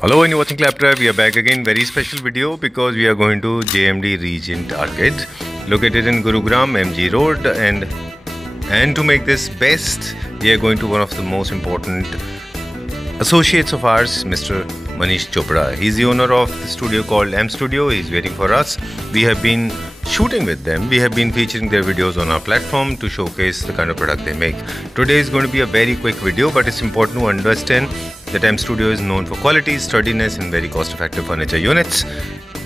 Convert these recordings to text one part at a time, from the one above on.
Hello, and you're watching Claptrap. We are back again. Very special video because we are going to JMD Regent Arcade, located in Gurugram, MG Road, and to make this best, we are going to one of the most important associates of ours, Mr. Manish Chopra. He's the owner of the studio called M Studio. He's waiting for us. We have been shooting with them. We have been featuring their videos on our platform to showcase the kind of product they make. Today is going to be a very quick video, but it's important to understand that M Studio is known for quality, sturdiness and very cost-effective furniture units.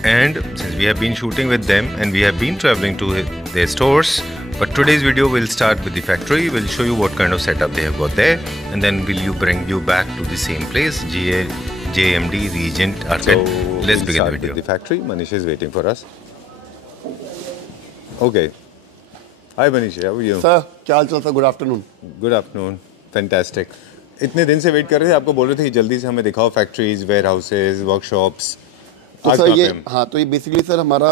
And since we have been shooting with them and we have been traveling to their stores, but today's video will start with the factory. We'll show you what kind of setup they have got there, and then will bring you back to the same place, JMD Regent Arcade. So let's begin the video. The factory. Manish is waiting for us. Okay. Hi Manish, how are you? Sir, क्या हाल चाल sir? Good afternoon. Good afternoon. Fantastic. इतने दिन से wait कर रहे थे, आपको बोल रहे थे जल्दी से हमें दिखाओ फैक्ट्रीज, वेयर हाउसेज, वर्कशॉप्स। तो सर ये तो ये बेसिकली सर हमारा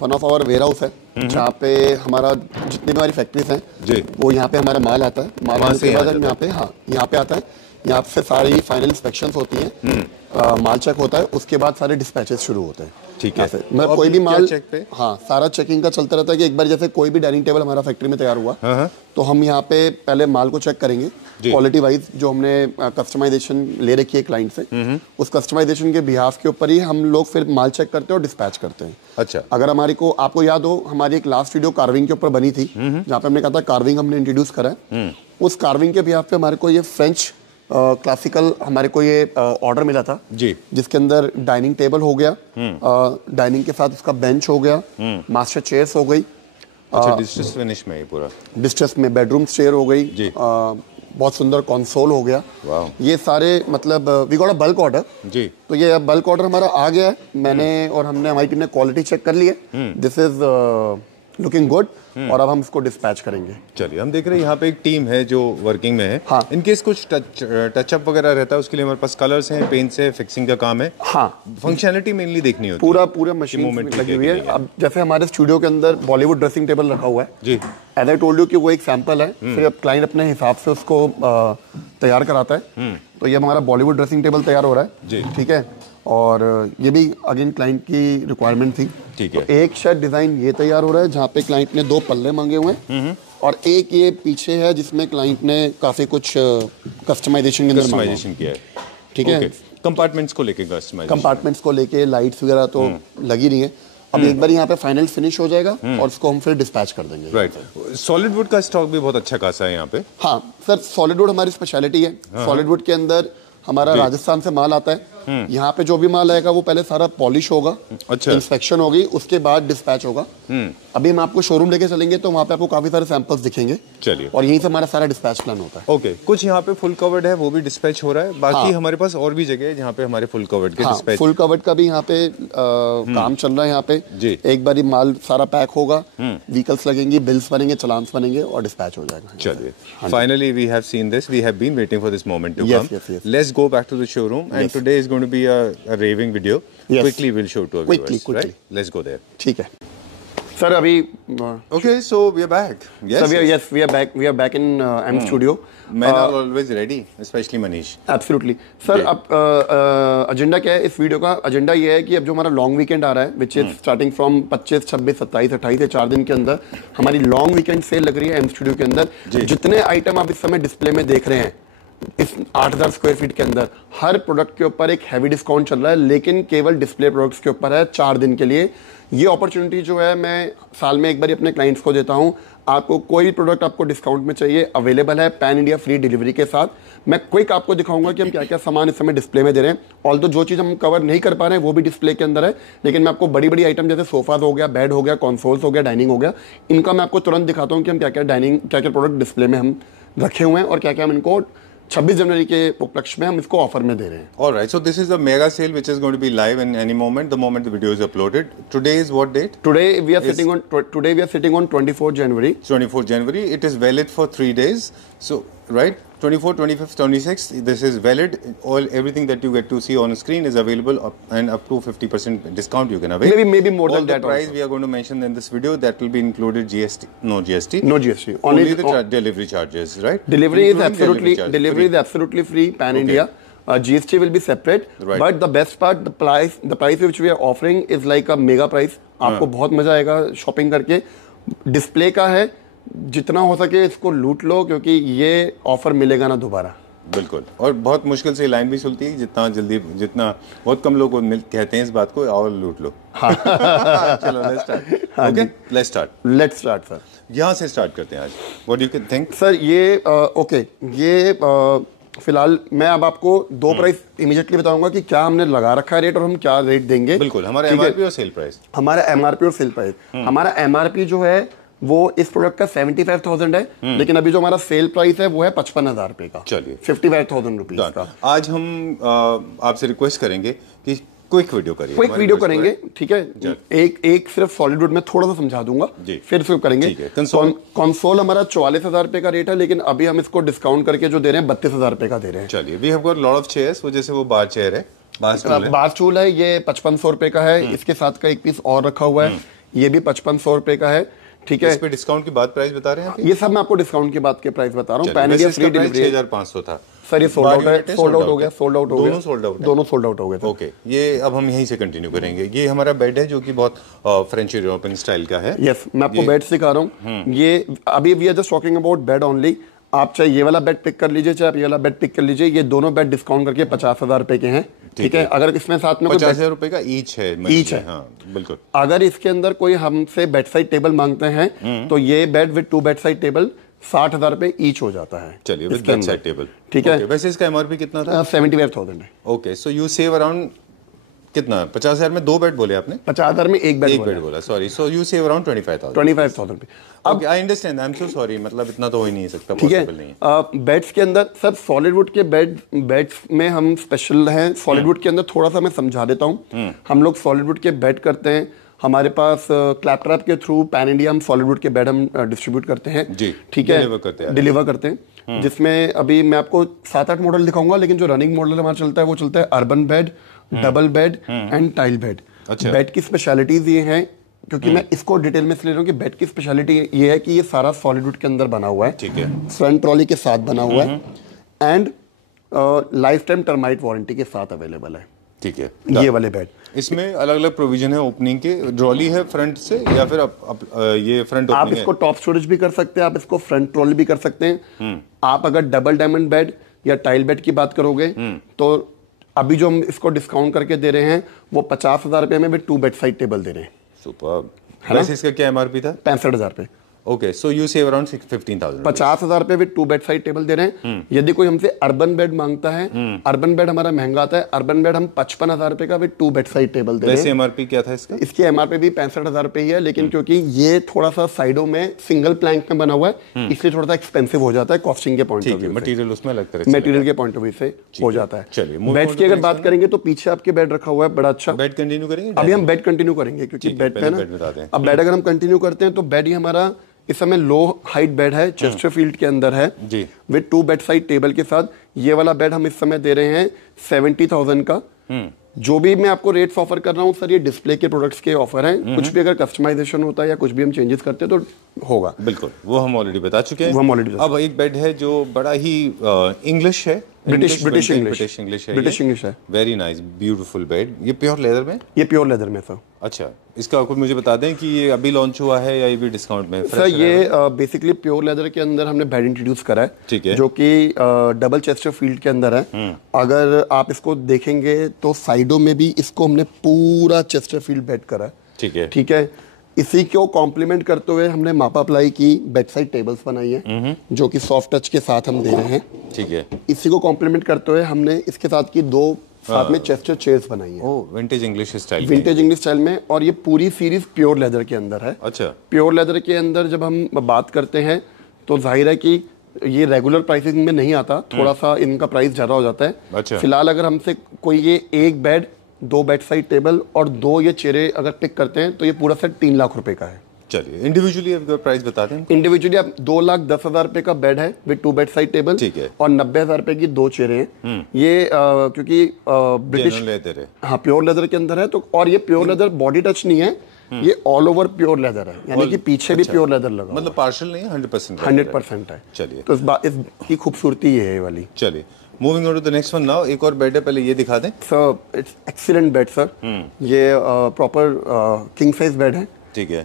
one of our warehouse है, जहाँ पे हमारा जितनी भी हमारी फैक्ट्रीज हैं जी, वो यहाँ पे हमारा माल आता है। माल आने के बाद यहाँ पे यहाँ पे आता है, यहाँ से सारी फाइनल इंस्पेक्शंस होती हैं, माल चेक होता है, उसके बाद सारे डिस्पैचेस शुरू होते हैं। ठीक है, मतलब कोई भी माल चेक पे सारा चेकिंग का चलता रहता है कि एक बार जैसे कोई भी डाइनिंग टेबल हमारा फैक्ट्री में तैयार हुआ तो हम यहाँ पे पहले माल को चेक करेंगे क्वालिटी वाइज, जो हमने कस्टमाइजेशन ले रखी है क्लाइंट से, उस कस्टमाइजेशन के बिहाफ के ऊपर ही हम लोग फिर माल चेक करते हैं और डिस्पैच करते हैं। अच्छा, अगर हमारी को आपको याद हो, हमारी एक लास्ट वीडियो कार्विंग के ऊपर बनी थी, जहाँ पे हमने कहा था कार्विंग हमने इंट्रोड्यूस करा है। उस कार्विंग के बिहाफ पे हमारे को ये फ्रेंच क्लासिकल हमारे को ये ऑर्डर मिला था जी, जिसके अंदर डाइनिंग टेबल हो गया, डाइनिंग के साथ उसका बेंच हो गया, मास्टर चेयर्स हो गई। अच्छा, डिस्ट्रेस फिनिश में पूरा डिस्ट्रेस में बेडरूम चेयर हो गई जी, बहुत सुंदर कंसोल हो गया। ये सारे मतलब we got a bulk order जी, तो ये बल्क ऑर्डर हमारा आ गया है। मैंने और हमने हमारी टीम ने क्वालिटी चेक कर ली है, दिस इज लुकिंग गुड, और अब हम इसको डिस्पैच करेंगे। चलिए, हम देख रहे हैं यहाँ पे एक टीम है जो वर्किंग में है। हाँ, इनकेस कुछ टचअप वगैरह रहता है उसके लिए हमारे पास कलर्स हैं, पेंट्स है, फिक्सिंग का काम है। हाँ, फंक्शनैलिटी मेनली देखनी होती है, पूरा मशीन लगी हुई है। अब जैसे हमारे स्टूडियो के अंदर बॉलीवुड ड्रेसिंग टेबल रखा हुआ है जी, एज आई टोल्ड यू कि वो एक सैंपल है, फिर अब क्लाइंट अपने हिसाब से उसको तैयार कराता है। तो ये हमारा बॉलीवुड ड्रेसिंग टेबल तैयार हो रहा है जी, ठीक है, और ये भी अगेन क्लाइंट की रिक्वायरमेंट थी। ठीक है, तो एक शेड डिजाइन ये तैयार हो रहा है, जहाँ पे क्लाइंट ने 2 पल्ले मांगे हुए हैं, और एक ये पीछे है जिसमें क्लाइंट ने काफी कुछ कस्टमाइजेशन किया है। ठीक है, कंपार्टमेंट्स को लेके लाइट्स वगैरह तो लगी रही है। अब एक बार यहाँ पे फाइनल फिनिश हो जाएगा और उसको हम फिर डिस्पैच कर देंगे। राइट, सॉलिड वुड का स्टॉक भी बहुत अच्छा खासा है यहाँ पे। हाँ सर, सॉलिड वुड हमारी स्पेशलिटी है। सॉलिड वुड के अंदर हमारा राजस्थान से माल आता है। यहाँ पे जो भी माल आएगा वो पहले सारा पॉलिश होगा, अच्छा, इंस्पेक्शन होगी, उसके बाद डिस्पैच होगा। अभी हम आपको शोरूम लेके चलेंगे तो वहाँ पे आपको काफी सारे सैंपल्स दिखेंगे। चलिए, और यहीं से हमारा सारा डिस्पैच प्लान होता है। ओके, कुछ यहाँ पे फुल कवर्ड है वो भी डिस्पैच हो रहा है, बाकी हमारे पास और भी जगह है जहाँ पे हमारे फुल कवर्ड के डिस्पैच, फुल कवर्ड का भी यहाँ पे काम चल रहा है। यहाँ पे एक बार माल सारा पैक होगा, व्हीकल्स लगेंगे, बिल्स बनेंगे, चलान्स बनेंगे और डिस्पैच हो जाएगा। चलिए, finally we have seen this, we have been waiting for this moment to come. Let's go back to the showroom and today is going to be a raving video. Yes. Quickly we'll show to our viewers. Quickly. Right? Let's go there. ठीक है sir. अभी okay, so we are back. Yes, sir, we are back. We are back in M Studio. Men are always ready, especially Manish. Absolutely, sir. अब agenda क्या है इस video का? Agenda ये है कि अब जो हमारा लॉन्ग वीकेंड आ रहा है, विच इज स्टार्टिंग फ्रॉम 25, 26, 27, 28 से 4 दिन के अंदर हमारी लॉन्ग वीकेंड सेल लग रही है M Studio के अंदर। जितने आइटम आप इस समय डिस्प्ले में देख रहे हैं, इस 8000 स्क्वायर फीट के अंदर हर प्रोडक्ट के ऊपर एक हैवी डिस्काउंट चल रहा है, लेकिन केवल डिस्प्ले प्रोडक्ट्स के ऊपर है 4 दिन के लिए। ये अपॉर्चुनिटी जो है मैं साल में एक बार अपने क्लाइंट्स को देता हूँ। आपको कोई प्रोडक्ट आपको डिस्काउंट में चाहिए, अवेलेबल है पैन इंडिया फ्री डिलीवरी के साथ। मैं क्विक आपको दिखाऊंगा कि हम क्या क्या सामान इस समय डिस्प्ले में दे रहे हैं। ऑल तो जो चीज़ हम कवर नहीं कर पा रहे हैं वो भी डिस्प्ले के अंदर है, लेकिन मैं आपको बड़ी बड़ी आइटम जैसे सोफाज हो गया, बेड हो गया, कंसोल्स हो गया, डाइनिंग हो गया, इनका मैं आपको तुरंत दिखाता हूँ कि हम क्या क्या प्रोडक्ट डिस्प्ले में हम रखे हुए हैं और क्या क्या हम इनको 26 जनवरी के उपलक्ष्य में हम इसको ऑफर में दे रहे हैं। All right, so this is the mega sale which is going to be live in any moment, the moment the video is uploaded. Today is what date? Today we are sitting on 24 January. 24 January. It is valid for 3 days. So, right? 24, 25, 26. This is valid. Everything that you get to see on screen is available and up to 50% discount you can avail. Maybe more than that. The price we are going to mention in this video, that will be included GST. No GST. No GST. Only the delivery charges, right? Delivery is absolutely free pan India. GST will be separate, but the best part, the price which we are offering is like a mega price. आपको बहुत मजा आएगा shopping करके. Display का है, जितना हो सके इसको लूट लो, क्योंकि ये ऑफर मिलेगा ना दोबारा. बिल्कुल. और बहुत मुश्किल से लाइन भी सुलती है, जितना बहुत कम लोग कहते हैं इस बात को, और लूट लो. हाँ. चलो let's start. Okay, let's start sir. यहाँ से स्टार्ट करते हैं आज. What do you think sir? ये ओके, ये फिलहाल मैं अब आपको दो प्राइस इमीडिएटली बताऊंगा कि क्या हमने लगा रखा है रेट और हम क्या रेट देंगे. बिल्कुल. हमारा एमआरपी और सेल प्राइस. हमारा एमआरपी और सेल प्राइस. हमारा एमआरपी जो है वो इस प्रोडक्ट का 75,000 है, लेकिन अभी जो हमारा सेल प्राइस है वो है 55,000 रुपए का. चलिए, 55,000 रुपीज का. आज हम आपसे रिक्वेस्ट करेंगे कि क्विक वीडियो करिए. क्विक वीडियो करेंगे, ठीक है. एक सिर्फ सॉलिडवुड में थोड़ा सा समझा दूंगा, फिर सिर्फ करेंगे. कंसोल हमारा 44,000 रुपए का रेट है, लेकिन अभी हम इसको डिस्काउंट करके जो दे रहे हैं 32,000 रुपए का दे रहे हैं. चलिए, we have got lot of chairs. वो जैसे वो बार चेयर है, बार स्टूल है, ये 5500 रुपए का है. इसके साथ का एक पीस और रखा हुआ है, ये भी 5500 रुपए का है. ठीक है. इस पे डिस्काउंट की बात प्राइस बता रहे हैं? ये सब मैं आपको डिस्काउंट के बाद के प्राइस बता रहा हूँ. पैन इंडिया फ्री डिलीवरी 6,500 था सर. ये सोल्ड आउट हो गया. दोनों सोल्ड आउट हो गए. ओके, ये अब हम यहीं से कंटिन्यू करेंगे. ये हमारा बेड है जो कि बहुत फ्रेंच यूरोपियन स्टाइल का है. यस, मैं आपको बेड सिखा रहा हूँ. ये अभी we are just talking about bed only. आप चाहे ये वाला बेड पिक कर लीजिए, चाहे आप ये वाला बेड पिक कर लीजिए. ये दोनों बेड डिस्काउंट करके 50,000 रुपए के हैं. ठीक है. अगर इसमें साथ में 50,000 रुपए का ईच है. हाँ, बिल्कुल. अगर इसके अंदर कोई हमसे बेड साइड टेबल मांगते हैं तो ये bed with 2 bed side table 60,000 रुपए ईच हो जाता है. चलिए, विद बेड साइड टेबल. ठीक है. वैसे इसका एमआरपी कितना था? 75,000 है. Okay, so you save around कितना? 50,000 में 2 बेड बोले आपने? 50,000 में एक बेड बोला. Sorry. So you save around 25,000 रुपए. अब I understand, I am so sorry. मतलब इतना तो हो ही नहीं सकता. ठीक है. बेड्स के अंदर सर सॉलिडवुड के बेड्स में हम स्पेशल हैं. सॉलिडवुड के अंदर थोड़ा सा मैं समझा देता हूँ. हम लोग सॉलिडवुड के बेड करते हैं. हमारे पास क्लैपट्रैप के थ्रू पैन इंडिया हम सॉलिडवुड के बेड हम डिस्ट्रीब्यूट करते हैं. ठीक है, डिलीवर करते हैं. जिसमें अभी मैं आपको 7-8 मॉडल दिखाऊंगा, लेकिन जो रनिंग मॉडल हमारा चलता है वो चलता है urban bed, double bed and tile bed. Bed की स्पेशलिटीज ये हैं, क्योंकि मैं इसको डिटेल में इसलिए रहा हूँ कि बेड की स्पेशलिटी ये है कि ये सारा सॉलिडवुड के अंदर बना हुआ है. ठीक है. फ्रंट ट्रॉली के साथ बना हुआ है and life time termite warranty के साथ अवेलेबल है. ठीक है. ये वाले बेड, इसमें अलग अलग प्रोविजन है ओपनिंग के. ट्रॉली है फ्रंट से, या फिर ये फ्रंट आप इसको टॉप स्टोरेज भी कर सकते हैं, आप इसको फ्रंट ट्रॉली भी कर सकते हैं. आप अगर डबल डायमंड बेड या टाइल बेड की बात करोगे तो अभी जो हम इसको डिस्काउंट करके दे रहे हैं वो 50,000 रुपए में भी 2 बेड साइड टेबल दे रहे हैं. सुपर. वैसे इसका क्या एमआरपी था? 65,000 रुपए. Okay, so you save around 15,000. 50,000 रुपए विद 2 बेड साइड टेबल दे रहे हैं. यदि कोई हमसे अर्बन बेड मांगता है, अर्बन बेड हमारा महंगा आता है. अर्बन बेड हम 55,000 रुपए का विद 2 बेड साइड टेबल दे रहे हैं. वैसे एमआरपी क्या था इसका? इसकी एमआरपी भी 65,000 रुपए ही है, लेकिन क्योंकि ये थोड़ा सा साइडों में सिंगल प्लैंक में बना हुआ है, इसलिए थोड़ा सा एक्सपेंसिव हो जाता है कॉस्टिंग के पॉइंट ऑफ व्यू. मटेरियल उसमें अलग तरह से, मटेरियल के पॉइंट ऑफ व्यू से हो जाता है. चलिए, बेड की अगर बात करेंगे तो पीछे आपके बेड रखा हुआ है बड़ा अच्छा. बेड कंटिन्यू करेंगे. अभी हम बेड कंटिन्यू करेंगे, क्योंकि बेड पे ना, अब बेड अगर हम कंटिन्यू करते हैं तो बेड ही हमारा इस समय लो हाइट बेड है, चेस्टरफील्ड के अंदर है विद 2 बेड साइड टेबल के साथ. ये वाला बेड हम इस समय दे रहे हैं 70,000 का. जो भी मैं आपको रेट्स ऑफर कर रहा हूँ सर, ये डिस्प्ले के प्रोडक्ट्स के ऑफर हैं. कुछ भी अगर कस्टमाइजेशन होता है या कुछ भी हम चेंजेस करते हैं तो होगा. बिल्कुल, वो हम ऑलरेडी बता चुके हैं. अब एक बेड है जो बड़ा ही इंग्लिश है, ब्रिटिश इंग्लिश है. Very nice, beautiful bed. ये प्योर लेदर में? ये प्योर लेदर में सर. अच्छा, इसका कुछ मुझे बता दें कि ये अभी लॉन्च हुआ है या ये भी डिस्काउंट में? सर ये बेसिकली प्योर लेदर के अंदर हमने बेड इंट्रोड्यूस करा है. ठीक है. जो कि डबल चेस्टरफील्ड के अंदर है. अगर आप इसको देखेंगे तो साइडों में भी इसको हमने पूरा चेस्टरफील्ड बेड करा है. ठीक है. ठीक है. इसी को कॉम्प्लीमेंट करते हुए हमने मापा अप्लाई की बेड साइड टेबल्स बनाई है, जो कि सॉफ्ट टच के साथ हम दे रहे हैं. ठीक है. इसी को कॉम्प्लीमेंट करते हुए हमने इसके साथ की 2 साथ में चेस्टर चेयर्स बनाई है. विंटेज इंग्लिश स्टाइल में. और ये पूरी सीरीज प्योर लेदर के अंदर है. अच्छा. प्योर लेदर के अंदर जब हम बात करते हैं तो जाहिर है कि ये रेगुलर प्राइसिंग में नहीं आता, थोड़ा सा इनका प्राइस ज्यादा हो जाता है. अच्छा. फिलहाल अगर हमसे कोई ये एक बेड, 2 बेड साइड टेबल और 2 ये चेयरें अगर पिक करते हैं तो ये पूरा सेट 3 लाख रुपए का है. चलिए, इंडिविजुअली आपका प्राइस बता दें. इंडिविजुअली आप 2,10,000 रुपए का बेड है विद 2 बेड साइड टेबल. ठीक है. और 90,000 रुपए की 2 चेयरें हैं. ये क्योंकि ब्रिटिश लेदर है. हाँ, प्योर लेदर के अंदर है. तो और ये प्योर लेदर बॉडी टच नहीं है, ये ऑल ओवर प्योर लेदर है, यानी कि पीछे भी प्योर लेदर लगा, मतलब पार्शियल नहीं है, 100% 100% है. चलिए, तो इसकी खूबसूरती ये है वाली. चलिए, moving on to the next one now, एक और बेड है, पहले ये दिखा दें sir. It's excellent bed sir. ये प्रॉपर किंग साइज बेड है। ठीक है।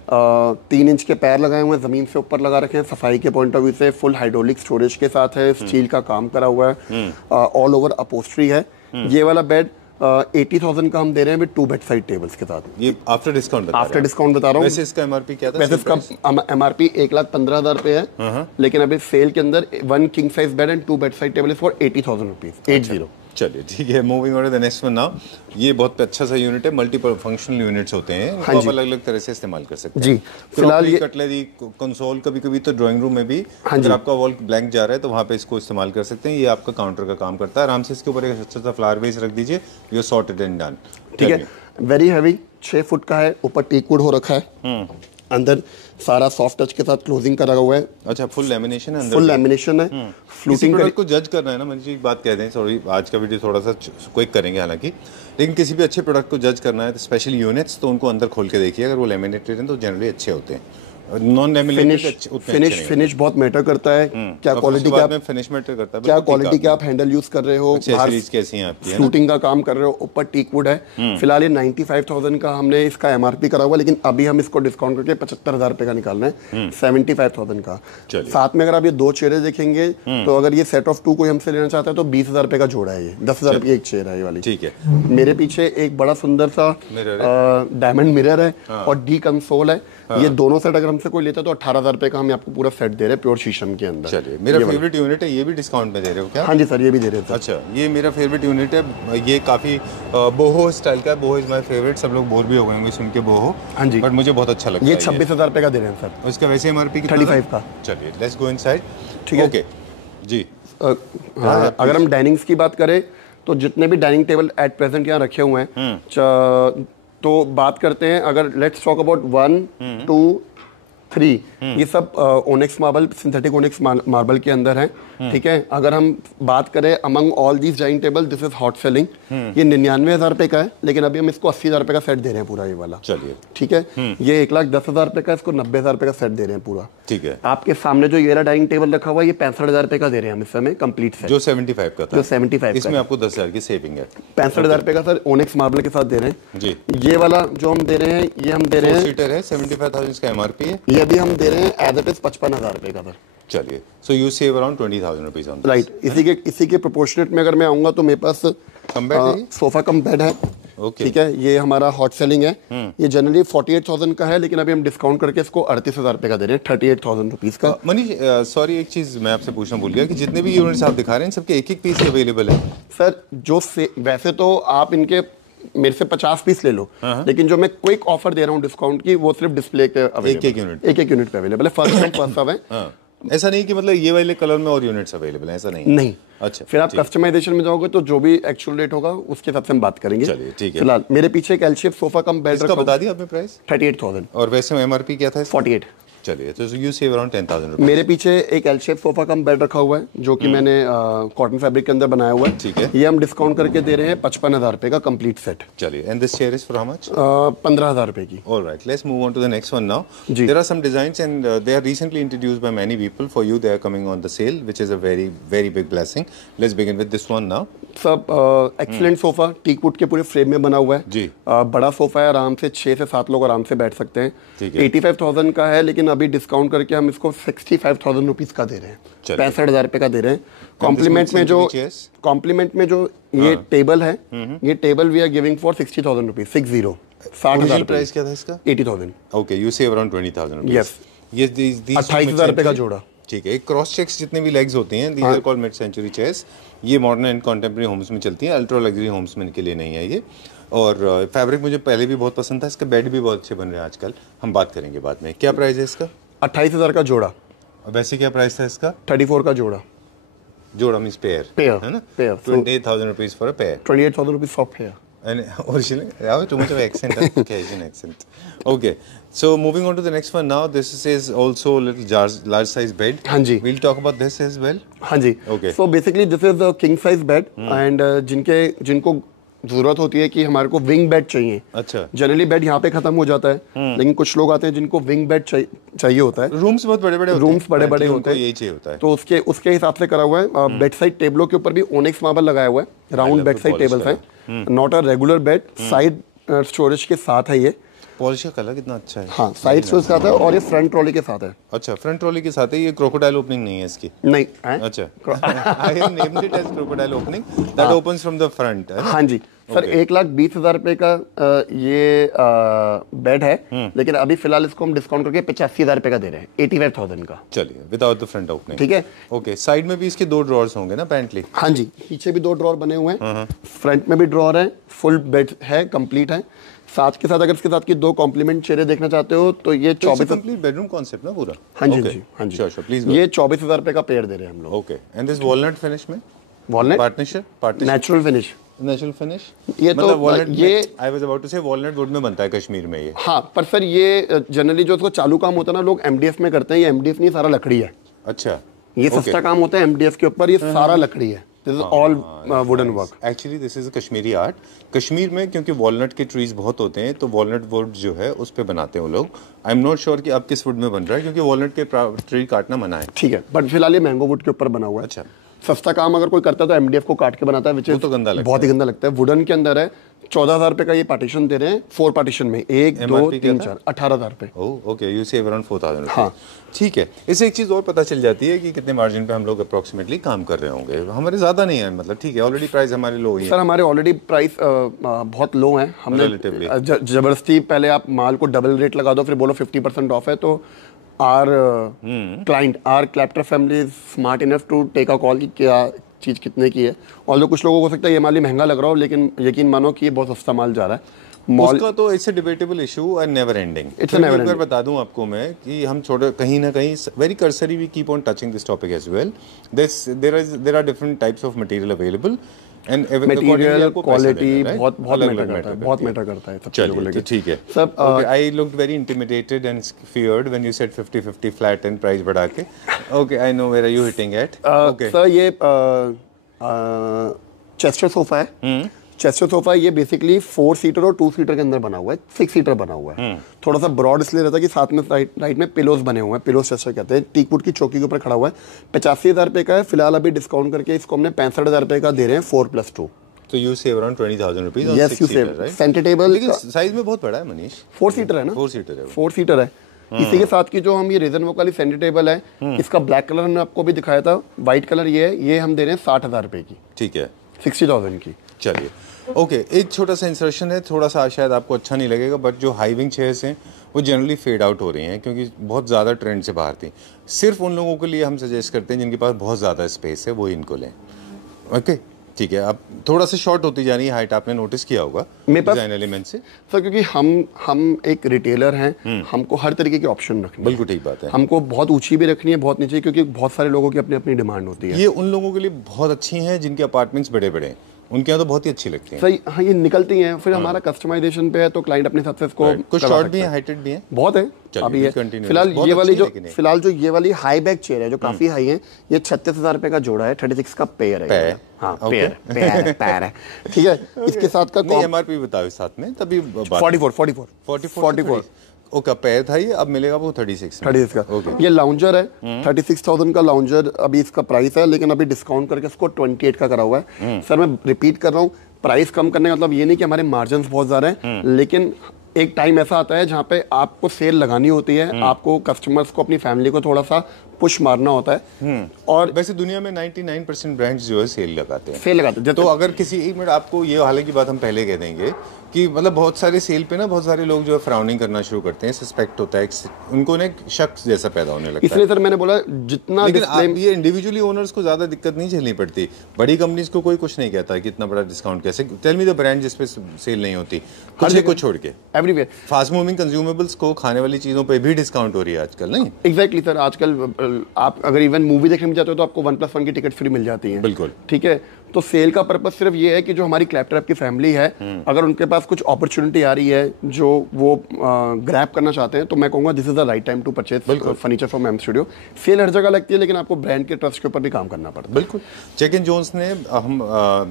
3 इंच के पैर लगाए हुए हैं, जमीन से ऊपर लगा रखे हैं। सफाई के पॉइंट ऑफ व्यू से फुल हाइड्रोलिक स्टोरेज के साथ है, स्टील का काम करा हुआ है, ऑल ओवर अपहोस्ट्री है। ये वाला बेड 80,000 का हम दे रहे हैं विद 2 बेड साइड टेबल्स के साथ। ये आफ्टर डिस्काउंट बता रहा हूँ। वैसे इसका एमआरपी क्या था? वैसे इसका एमआरपी 1,15,000 रुपए है, लेकिन अभी सेल के अंदर 1 king size bed and 2 bed side table is for 80,000 rupees. 80। चलिए ठीक है। Moving on to the next one now, ये बहुत अच्छा सा यूनिट है, मल्टीपल फंक्शनल यूनिट्स होते हैं, इनको आप अलग अलग तरह से इस्तेमाल कर सकते हैं। जी फिलहाल ये कटलरी कंसोल, कभी कभी तो ड्राइंग रूम में भी अगर आपका वॉल ब्लैंक जा रहा है तो वहाँ पे इसको इस्तेमाल कर सकते हैं। ये आपका काउंटर का काम करता है। आराम से इसके ऊपर एक अच्छा सा फ्लावर वेस रख दीजिए, यू सॉर्टेड एंड डन। ठीक है। वेरी हैवी, 6 फुट का है, ऊपर टीक वुड हो रखा है, अंदर सारा सॉफ्ट टच के साथ क्लोजिंग करा हुआ है। अच्छा, फुल लैमिनेशन है अंदर? फुल लैमिनेशन है। फ्लूटिंग प्रोडक्ट को जज करना है ना, मुझे एक बात कह दें, सॉरी आज का वीडियो थोड़ा सा क्विक करेंगे हालांकि, लेकिन किसी भी अच्छे प्रोडक्ट को जज करना है तो स्पेशली यूनिट्स, तो उनको अंदर खोल के देखिए। अगर वो लैमिनेटेड हैं तो जनरली अच्छे होते हैं, नॉन लैमिनेटेड फिनिश बहुत मैटर करता है। क्या क्वालिटी का फिनिश मैटर करता है, क्या क्वालिटी का आप हैंडल यूज कर रहे हो, कैसी हैं आपकी, फ्लूटिंग का काम कर रहे हो, ऊपर टीक वुड है। फिलहाल ये 95,000 का हमने इसका एमआरपी करा हुआ, लेकिन अभी हम इसको डिस्काउंट करके 75,000 रुपए का निकाल रहे हैं, 75,000 का। साथ में अगर आप ये 2 चेयरें देखेंगे तो अगर ये सेट ऑफ 2 कोई हमसे लेना चाहता है तो 20,000 रुपए का जोड़ा है। ये 10,000 रुपए एक चेयर है ये वाली। ठीक है। मेरे पीछे एक बड़ा सुंदर सा डायमंड मिरर है और डी कंसोल है। ये दोनों सेट अगर हमसे कोई लेता है तो 18,000 रुपए का हम आपको पूरा सेट दे रहे हैं प्योर शीशम के अंदर। चलिए, मेरा फेवरेट यूनिट है, ये भी डिस्काउंट में दे रहे हो क्या? हाँ जी सर, ये भी दे रहे हैं। अच्छा, ये मेरा फेवरेट यूनिट है, ये काफी बोहो स्टाइल का है। बोहो इज माय फेवरेट। सब लोग बोर भी हो गए होंगे सुन के बोहो। हाँ जी, बट मुझे बहुत अच्छा लगता है। ये 26,000 रुपए का दे रहे हैं सर। उसका वैसे एमआरपी 35 का। चलिए लेट्स गो इनसाइड। ठीक है, ओके जी। अगर हम डाइनिंग्स की बात करें तो जितने भी डाइनिंग टेबल एट प्रेजेंट यहाँ रखे हुए हैं, तो बात करते हैं, अगर लेट्स टॉक अबाउट 1, 2, 3, ये सब onyx marble, synthetic onyx marble के अंदर है। ठीक है। अगर हम बात करें among all these dining table, this is hot selling. ये 99,000 रुपए का है, लेकिन अभी हम इसको 80,000 रुपए का सेट दे रहे हैं पूरा ये वाला। चलिए ठीक है। ये 1,10,000 रुपए का, इसको 90,000 रुपए का सेट दे रहे हैं पूरा। ठीक है। आपके सामने जो ये डाइनिंग टेबल रखा हुआ है, ये 65,000 रुपए का दे रहे हैं हम इस समय कंप्लीट सेट, जो 75 का था। जो 75 इसमें आपको 10,000 की सेविंग है। 65,000 रुपए का सर ओनिक्स मार्बल के साथ दे रहे हैं जी। ये वाला जो हम दे रहे हैं, ये हम दे रहे हैं 4 सीटर है, 75,000 का एमआरपी है। ये भी हम दे रहे हैं एज इट इज 55,000 रुपए का सर। चलिए, so you save around 20,000 rupees on right. इसी के प्रोपोर्शनेट में अगर मैं आऊंगा तो मेरे पास सोफा कम बेड है। ठीक है। ये हमारा हॉट सेलिंग है। ये जनरली 48,000 का है, लेकिन अभी हम डिस्काउंट करके इसको 38,000 रुपए का दे रहे हैं, 38,000 रुपीज का। मनीष सॉरी, एक चीज मैं आपसे पूछना भूल गया कि जितने भी यूनिट्स आप दिखा रहे हैं सबके एक पीस अवेलेबल है सर? वैसे तो आप इनके मेरे से 50 पीस ले लो, लेकिन जो मैं क्विक ऑफर दे रहा हूँ डिस्काउंट की, वो सिर्फ डिस्प्ले के एक यूनिट पे अवेलेबल है। फर्स्ट कम फर्स्ट सर्व है। ऐसा नहीं कि मतलब ये वाले कलर में और यूनिट्स अवेलेबल हैं, ऐसा नहीं। अच्छा, फिर आप कस्टमाइजेशन में जाओगे तो जो भी एक्चुअल रेट होगा उसके हिसाब से हम बात करेंगे। चलिए ठीक है। फिलहाल मेरे पीछे एक L shape sofa cum bed रखा, बता दिया आपने प्राइस? 38,000। और वैसे एमआरपी क्या था? 48। चलिए, तो यू सेव अराउंड 10,000 रुपीज। मेरे पीछे एक L shape sofa cum bed रखा हुआ है, जो कि मैंने कॉटन फैब्रिक के अंदर बनाया हुआ है। ठीक है। ये हम डिस्काउंट करके दे रहे हैं 55,000 रुपए का कंप्लीट सेट। चलिए, and this chair is for how much? 15,000 रुपए की। Alright, let's move on to the next one now. There are some designs and they are recently introduced by many people. For you they are coming on the sale, which is a very very big blessing. Let's begin with this one now. सब excellent sofa, teak wood के पूरे frame में बना हुआ है जी। बड़ा sofa है, आराम से 6 से 7 लोग आराम से बैठ सकते हैं। 85,000 का है, लेकिन अभी डिस्काउंट करके हम इसको 65,000 रुपीज का दे रहे हैं, 65,000 रुपए का दे रहे हैं। कॉम्प्लीमेंट में जो ये टेबल है, ये table we are giving for 60,000 rupees, 60,000 price क्या था इसका? 80,000। Okay, you save around 20,000 rupees. Yes. ये 28,000 रुपए का जोड़ा। ठीक है। क्रॉस चेक्स जितने भी लेग्स होती हैं, these are called mid century chairs. ये मॉडर्न एंड कॉन्टेम्परेरी होम्स में चलती हैं, अल्ट्रा लग्जरी होम्स में के लिए नहीं है ये। और फैब्रिक मुझे पहले भी बहुत पसंद था। इसके बेड भी बहुत अच्छे बन रहे हैं आजकल, हम बात करेंगे बाद में। क्या प्राइस है इसका? 28,000 का जोड़ा। वैसे क्या प्राइस था इसका? 34 का जोड़ा। जोड़ा मींस पेयर है ना? Pair. 28,000 rupees for a pair. 28,000 rupees for pair. And originally, I have too much of accent, Cajun accent. Okay, so moving on to the next one now. This is also a little large size bed. हाँ जी. We'll talk about this as well. हाँ जी. Okay. So basically this is a king size bed and जिनको जरूरत होती है कि हमारे को wing bed चाहिए। अच्छा। जनरली बेड यहाँ पे खत्म हो जाता है, लेकिन कुछ लोग आते हैं जिनको विंग बेड चाहिए होता है। रूम्स बहुत बड़े बड़े होते हैं, रूम्स बड़े बड़े होते हैं, यही चाहिए होता है, तो उसके हिसाब से करा हुआ है। बेड साइड टेबलों के ऊपर भी ओनिक्स मार्बल लगाया हुआ है, राउंड बेड साइड टेबल्स है, not a regular bed. Side storage के साथ है ये। पॉलिश का कलर कितना अच्छा है। हाँ, साइड स्टोरेज के साथ है और ये फ्रंट ट्रॉली के साथ है। अच्छा, फ्रंट ट्रॉली के साथ है। ये क्रोकोडाइल ओपनिंग नहीं है इसकी? नहीं। अच्छा, I have named it as crocodile opening that opens from the front. हाँ जी सर, 1,20,000 रुपए का ये बेड है, लेकिन अभी फिलहाल इसको हम डिस्काउंट करके 85,000 रुपए का दे रहे हैं, 85,000 का। चलिए, विदाउट द फ्रंट ओपनिंग। ठीक है। ओके, साइड में भी इसके 2 ड्रॉर्स होंगे ना पैंटली? हाँ जी, पीछे भी 2 ड्रॉर बने हुए हैं, फ्रंट में भी ड्रॉर है, फुल बेड है, कंप्लीट है। साथ के साथ अगर इसके साथ की 2 कॉम्प्लीमेंट चेहरे देखना चाहते हो तो ये 24 कंप्लीट बेडरूम कॉन्सेप्ट ना पूरा। हाँ जी जी हाँ जी, श्योर प्लीज। ये 24,000 रुपए का पेयर दे रहे हैं हम लोग। Okay, and this walnut finish में? Walnut partnership natural finish. Natural finish ये तो वॉलनट, ये I was about to say walnut wood में बनता है कश्मीर में ये। हाँ, पर सर ये जनरली जो उसको चालू काम होता है ना, लोग एमडीएफ में करते हैं। ये एमडीएफ नहीं, सारा लकड़ी है। अच्छा, ये सस्ता काम होता है एमडीएफ के ऊपर, ये सारा लकड़ी है। This is all wooden work. Actually this is Kashmiri art. Kashmir में क्योंकि वॉलनट के ट्रीज बहुत होते हैं, तो वॉलनट वुड जो है उस पे बनाते हैं वो लोग। आई एम नॉट श्योर कि अब किस वुड में बन रहा है, क्योंकि वॉलनट के ट्री काटना मना है। ठीक है, बट फिलहाल ये मैंगो वुड के ऊपर बना हुआ है। अच्छा, सस्ता काम अगर कोई करता है तो एमडीएफ को काट के बनाता है, वो तो गंदा लगता है, बहुत ही गंदा लगता है। वुडन के अंदर है। 14,000 रुपए का ये पार्टीशन दे रहे हैं, 4 पार्टीशन में, 1 2 3 4 18,000 रुपए। Okay, you save around 4,000। हाँ, ठीक है। इससे एक चीज़ और पता चल जाती है कि कितने मार्जिन पे हम लोग अप्रोक्सीमेटली काम कर रहे होंगे। हमारे ज़्यादा नहीं है, मतलब ठीक है, ऑलरेडी प्राइस हमारे लो ही है। सर हमारे ऑलरेडी प्राइस बहुत लो हैं। हमने जबरदस्ती पहले आप माल को डबल रेट लगा दो, फिर बोलो 50% ऑफ है, तो आर क्लाइंट, आर क्लैप्टर family is smart enough to take a call कि क्या चीज़ कितने की है। और कुछ लोगों को हो सकता है ये माल ही महंगा लग रहा हो, लेकिन यकीन मानो कि ये बहुत सस्ता माल जा रहा है। उसका तो it's a debatable issue and never ending. It's never ending. बता दूं आपको मैं कि हम छोटे कहीं ना कहीं very cursory we keep on touching this topic as well. There are different types of material available and material quality बहुत मैटर करता है, बहुत मैटर करता है सब चीजों को लेकर। ठीक है सब। I looked very intimidated and feared when you said 50-50 flat and price बढ़ा के। Okay, I know where are you hitting at. Okay sir, ये चेस्टर सोफा है। चेस्टर सोफा ये बेसिकली 4 सीटर और 2 सीटर के अंदर बना हुआ है, 6 सीटर बना हुआ है। थोड़ा सा ब्रॉड इसलिए रहता है कि साथ में राइट में पिलोज बने हुए हैं, पिलोज चेस्टर कहते हैं। टीकवुड की चौकी के ऊपर खड़ा हुआ है। 85,000 रुपए का है। फिलहाल अभी डिस्काउंट करके इसको हमने 65,000 रुपए का दे रहे हैं, 4+2। तो you save around 20,000 rupees on 6 seater, right? Centre table लेकिन साइज में बहुत बड़ा है मनीष। 4 सीटर है ना? 4 सीटर है, 4 सीटर है। इसी के साथ की जो हम ये रेजन वॉक वाली सेंटर टेबल है, इसका ब्लैक कलर हमने आपको भी दिखाया था, व्हाइट कलर ये है, ये हम दे रहे हैं 60,000 रुपए की। ठीक है, 60,000 की। चलिए, ओके, एक छोटा सा इंसर्शन है, थोड़ा सा शायद आपको अच्छा नहीं लगेगा, बट जो हाई विंग चेयर्स हैं वो जनरली फेड आउट हो रही हैं क्योंकि बहुत ज़्यादा ट्रेंड से बाहर थी। सिर्फ उन लोगों के लिए हम सजेस्ट करते हैं जिनके पास बहुत ज़्यादा स्पेस है, वो इनको लें। ओके, ठीक है। अब थोड़ा सा शॉर्ट होती जा रही है हाइट, आपने नोटिस किया होगा डिजाइन एलिमेंट से। सर क्योंकि हम एक रिटेलर हैं, हमको हर तरीके की ऑप्शन रखनी है। बिल्कुल ठीक बात है। हमको बहुत ऊंची भी रखनी है, बहुत नीचे, क्योंकि बहुत सारे लोगों की अपनी अपनी डिमांड होती है। ये उन लोगों के लिए बहुत अच्छी हैं जिनके अपार्टमेंट्स बड़े बड़े हैं, उनके यहाँ तो बहुत ही अच्छी लगती है। सही, हाँ, ये निकलती हैं। फिर हमारा कस्टमाइजेशन पे है, तो क्लाइंट अपने हिसाब से इसको कुछ शॉर्ट भी है, हाइटेड भी है, बहुत है। अभी है फिलहाल ये वाली हाई बैक चेयर है जो काफी हाई है, ये 36,000 रुपए का जोड़ा है, 36 का पेयर है। हाँ, पेयर है। ठीक है, इसके साथ का एमआरपी बताओ साथ में, तभी 44। ओके, पेयर था ये, अब मिलेगा वो 36 का। ये लाउंजर है, 36,000 का लाउंजर अभी इसका प्राइस है, लेकिन अभी डिस्काउंट करके इसको 28 का करा हुआ है। सर मैं रिपीट कर रहा हूँ, प्राइस कम करने का मतलब ये नहीं कि हमारे मार्जिन बहुत ज्यादा है, लेकिन एक टाइम ऐसा आता है जहाँ पे आपको सेल लगानी होती है, आपको कस्टमर्स को, अपनी फैमिली को थोड़ा सा पुश मारना होता है। और वैसे दुनिया में 99% ब्रांड्स जो है सेल लगाते हैं। तो अगर किसी एक मिनट आपको ये हाल की बात हम पहले कह देंगे कि मतलब बहुत सारे सेल पे ना बहुत सारे लोग जो है फ्राउनिंग करना शुरू करते हैं, सस्पेक्ट होता है, उनको ना शख्स जैसा पैदा होने लगता है। इसलिए सर मैंने बोला जितना, लेकिन आप ये इंडिविजुअली ओनर्स को ज्यादा दिक्कत नहीं झेलनी पड़ती। बड़ी कंपनीज को कोई कुछ नहीं कहता कि इतना बड़ा डिस्काउंट कैसे। टेल मी द ब्रांड जिस पे सेल नहीं होती, कुछ को छोड़ के एवरीवेयर। फास्ट मूविंग कंज्यूमेबल्स को, खाने वाली चीजों पे भी डिस्काउंट हो रही है आजकल, नहीं? एग्जैक्टली सर, आजकल आप अगर इवन मूवी देखने में जाते हो तो आपको 1+1 की टिकट फ्री मिल जाती है। बिल्कुल ठीक है। तो सेल का पर्पज सिर्फ ये है कि जो हमारी क्लैपटॉप की फैमिली है, अगर उनके पास कुछ अपॉर्चुनिटी आ रही है जो वो ग्रैब करना चाहते हैं, तो मैं कहूँगा this is the right time to purchase furniture from M studio. Sale हर जगह लगती है, लेकिन आपको ब्रांड के ट्रस्ट के ऊपर भी काम करना पड़ता है। बिल्कुल। जैक एंड जोन्स ने हम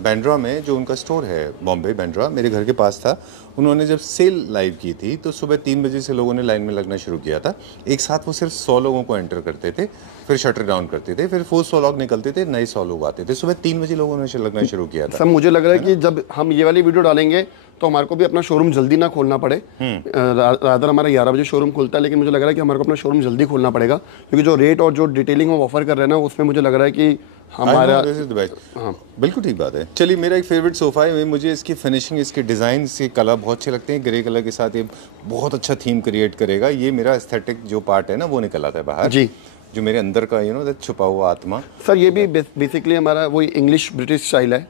बांद्रा में जो उनका स्टोर है, बॉम्बे बांद्रा, मेरे घर के पास था, उन्होंने जब सेल लाइव की थी तो सुबह 3 बजे से लोगों ने लाइन में लगना शुरू किया था। एक साथ वो सिर्फ 100 लोगों को एंटर करते थे, फिर शटर डाउन करते थे, फिर 100 लोग निकलते थे, नए 100 लोग आते थे। सुबह 3 बजे लोगों ने लगना शुरू किया था। सब मुझे लग रहा है कि जब हम ये वाली वीडियो डालेंगे तो हमारे को भी अपना शोरूम जल्दी ना खोलना पड़े। रादर हमारा 11 बजे शोरूम खुलता है, लेकिन मुझे लग रहा है कि हमारे को अपना शोरूम जल्दी खोलना पड़ेगा, क्योंकि जो रेट और जो डिटेलिंग हम ऑफर कर रहे हैं ना, उसमें मुझे लग रहा है कि हमारा हाँ बिल्कुल ठीक बात है। चलिए, मेरा एक फेवरेट सोफा है, मुझे इसकी फिनिशिंग, इसके डिज़ाइन, इसके कलर बहुत अच्छे लगते हैं। ग्रे कलर के साथ ये बहुत अच्छा थीम क्रिएट करेगा। ये मेरा एस्थेटिक जो पार्ट है ना, वो निकल आता है बाहर जी, जो मेरे अंदर का छुपा हुआ आत्मा। सर ये भी बेसिकली हमारा वही इंग्लिश ब्रिटिश स्टाइल है।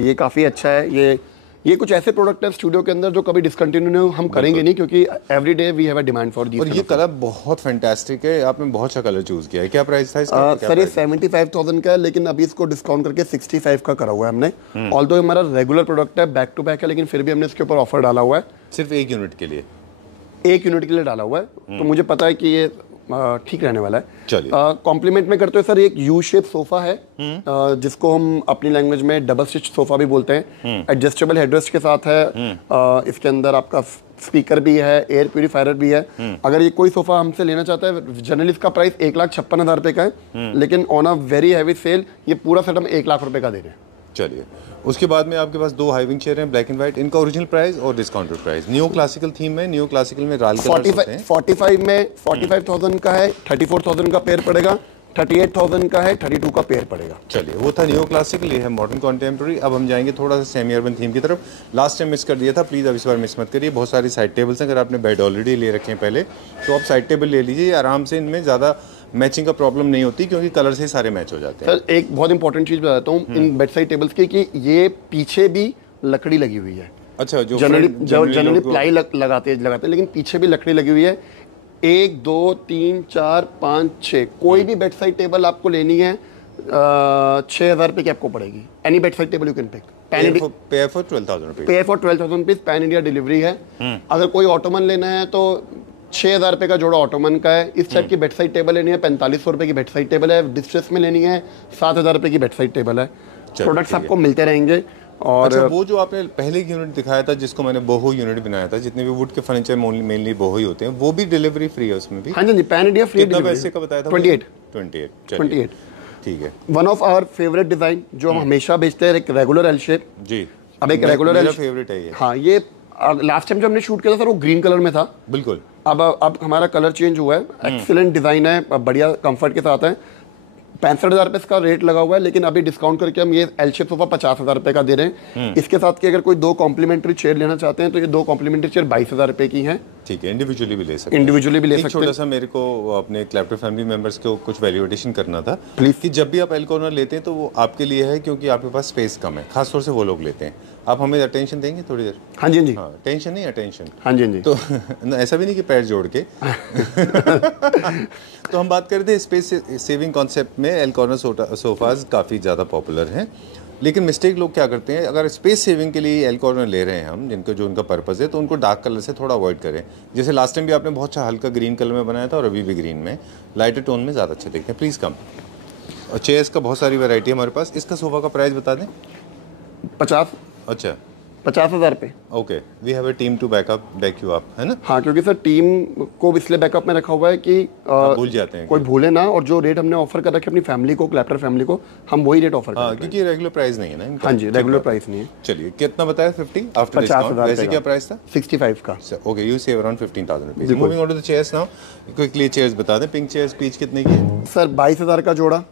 ये काफ़ी अच्छा है। ये कुछ ऐसे प्रोडक्ट है स्टूडियो के अंदर जो कभी डिसकंटिन्यू हम करेंगे नहीं, क्योंकि every day we have a demand for this. और ये कलर बहुत फैंटास्टिक है, आपने बहुत अच्छा कलर चूज किया है। क्या प्राइस था इसका? सर ये 75,000 का है, लेकिन अभी इसको डिस्काउंट करके 65 का करा हुआ है हमने। ऑल्दो हमारा रेगुलर प्रोडक्ट है, बैक टू बैक है, लेकिन फिर भी हमने इसके ऊपर ऑफर डाला हुआ है। सिर्फ 1 यूनिट के लिए? 1 यूनिट के लिए डाला हुआ है, तो मुझे पता है कि ये ठीक रहने वाला है। चलिए, कॉम्प्लीमेंट में करते हुए सर एक यू शेप सोफा है, जिसको हम अपनी लैंग्वेज में डबल स्टिच सोफा भी बोलते हैं। एडजस्टेबल हेडरेस्ट के साथ है। इसके अंदर आपका स्पीकर भी है, एयर प्यूरीफायर भी है। अगर ये कोई सोफा हमसे लेना चाहता है, जनरली इसका प्राइस 1,56,000 रुपए का है, लेकिन on a very heavy sale ये पूरा सेट हम 1 लाख रुपए का दे रहे हैं। चलिए, उसके बाद में आपके पास 2 हाइविंग चेयर हैं, ब्लैक एंड व्हाइट। इनका ओरिजिनल प्राइस और discounted price. Neo classical theme में, नियो क्लासिकल में राल कलर्स होते हैं। 45 में 45,000 का है, 34,000 का पेयर पड़ेगा, 38,000 का है, 32 का पेयर पड़ेगा। चलिए, वो था नियो क्लासिकल, ये है मॉडर्न कॉन्टेम्प्रेरी। अब हम जाएंगे थोड़ा सा सेमी अर्बन थीम की तरफ। लास्ट टाइम मिस कर दिया था, प्लीज़ अब इस बार मिस मत करिए। बहुत सारी साइड टेबल्स हैं, अगर आपने बेड ऑलरेडी ले रखे हैं पहले, तो आप साइड टेबल ले लीजिए आराम से। इनमें ज़्यादा मैचिंग का प्रॉब्लम नहीं होती, क्योंकि कलर से सारे मैच हो जाते हैं। सर एक बहुत इंपॉर्टेंट चीज़ बताता हूँ इन बेड साइड टेबल्स की, कि ये पीछे भी लकड़ी लगी हुई है। अच्छा, जो जनरली प्लाई लगाते हैं, लेकिन पीछे भी लकड़ी लगी हुई है। 1 2 3 4 5 6 कोई भी बेड साइड टेबल आपको लेनी है 6,000 रुपये की आपको पड़ेगी। Any bed side table you can pick. Pay for 12,000 rupees. Pay for 12,000 rupees, pan India delivery है। अगर कोई ऑटोमन लेना है तो 6,000 रुपये का जोड़ा ऑटोमन का है। इस टाइप की बेड साइड टेबल लेनी है 4,500 रुपये की बेड साइड टेबल है। डिस्ट्रेस में लेनी है 7,000 रुपये की बेड साइड टेबल है। प्रोडक्ट्स आपको मिलते रहेंगे। और अच्छा, वो जो आपने पहले यूनिट दिखाया था, जिसको मैंने बोहो यूनिट बनाया था, जितने भी वुड के फर्नीचर मेनली बोहो ही होते हैं, वो भी डिलीवरी फ्री है उसमें भी? हाँ जी, पैन इंडिया फ्री। कितना पैसे का बताया था? 28। ठीक है। One of our favourite design जो हम हमेशा बेचते हैं, एक रेगुलर एल शेप जी। अब एक रेगुलर मेरा फेवरेट है ये। हाँ, ये लास्ट टाइम जो हमने शूट किया था सर, वो ग्रीन कलर में था। बिल्कुल। अब हमारा कलर चेंज हुआ है। एक्सीलेंट डिजाइन है, बढ़िया कंफर्ट के साथ है। 65,000 रुपये इसका रेट लगा हुआ है, लेकिन अभी डिस्काउंट करके हम ये एल शेप सोफा 50,000 रुपये का दे रहे हैं। इसके साथ कि अगर कोई 2 कॉम्प्लीमेंट्री चेयर लेना चाहते हैं, तो ये 2 कॉम्प्लीमेंट्री चेयर 22,000 रुपये की हैं। ठीक है, इंडिविजुअली भी ले सकते हैं। इंडिविजुअली भी ले सकते हैं। छोटा सा मेरे को अपने क्लैप्टर फैमिली मेंबर्स को कुछ वैल्यूएशन करना था प्लीज, कि जब भी आप एल कॉर्नर लेते हैं तो वो आपके लिए है, क्योंकि आपके पास स्पेस कम है, खासतौर से वो लोग लेते हैं। आप हमें अटेंशन देंगे थोड़ी देर? हाँ जी, जी। हाँ, टेंशन नहीं, अटेंशन। हाँ जी, जी। तो ऐसा भी नहीं कि पैर जोड़ के तो हम बात करते हैं स्पेस सेविंग कॉन्सेप्ट में। एल कॉर्नर सोफाज काफ़ी ज़्यादा पॉपुलर हैं, लेकिन मिस्टेक लोग क्या करते हैं, अगर स्पेस सेविंग के लिए एल कॉर्नर ले रहे हैं हम, जिनको जो उनका पर्पज़ है, तो उनको डार्क कलर से थोड़ा अवॉइड करें। जैसे लास्ट टाइम भी आपने बहुत अच्छा हल्का ग्रीन कलर में बनाया था, और अभी भी ग्रीन में, लाइटर टोन में ज़्यादा अच्छे दिखते हैं। प्लीज़ कम। और चेयर्स का बहुत सारी वैरायटी है हमारे पास। इसका सोफा का प्राइस बता दें। 50। अच्छा, 50,000 रुपये। Okay, we have a team to backup back you up, है ना? हाँ, क्योंकि सर टीम को इसलिए बैकअप में रखा हुआ है कि भूल जाते हैं, कोई भूले ना, और जो रेट हमने ऑफर कर रखे अपनी फैमिली को, क्लैप्टर फैमिली को, हम वही रेट ऑफर कर रहे हैं, क्योंकि रेगुलर प्राइस नहीं है ना इनका। हाँ जी, रेगुलर प्राइस नहीं है। चलिए, कितना बताया? 50 आफ्टर डिस्काउंट। वैसे क्या प्राइस था? 65 का। Okay, you save around 15,000 rupees. Moving on to the chairs now, quickly chairs बता दें। पिंक चेयर्स पीच कितने की है? सर 22,000 का जोड़ा।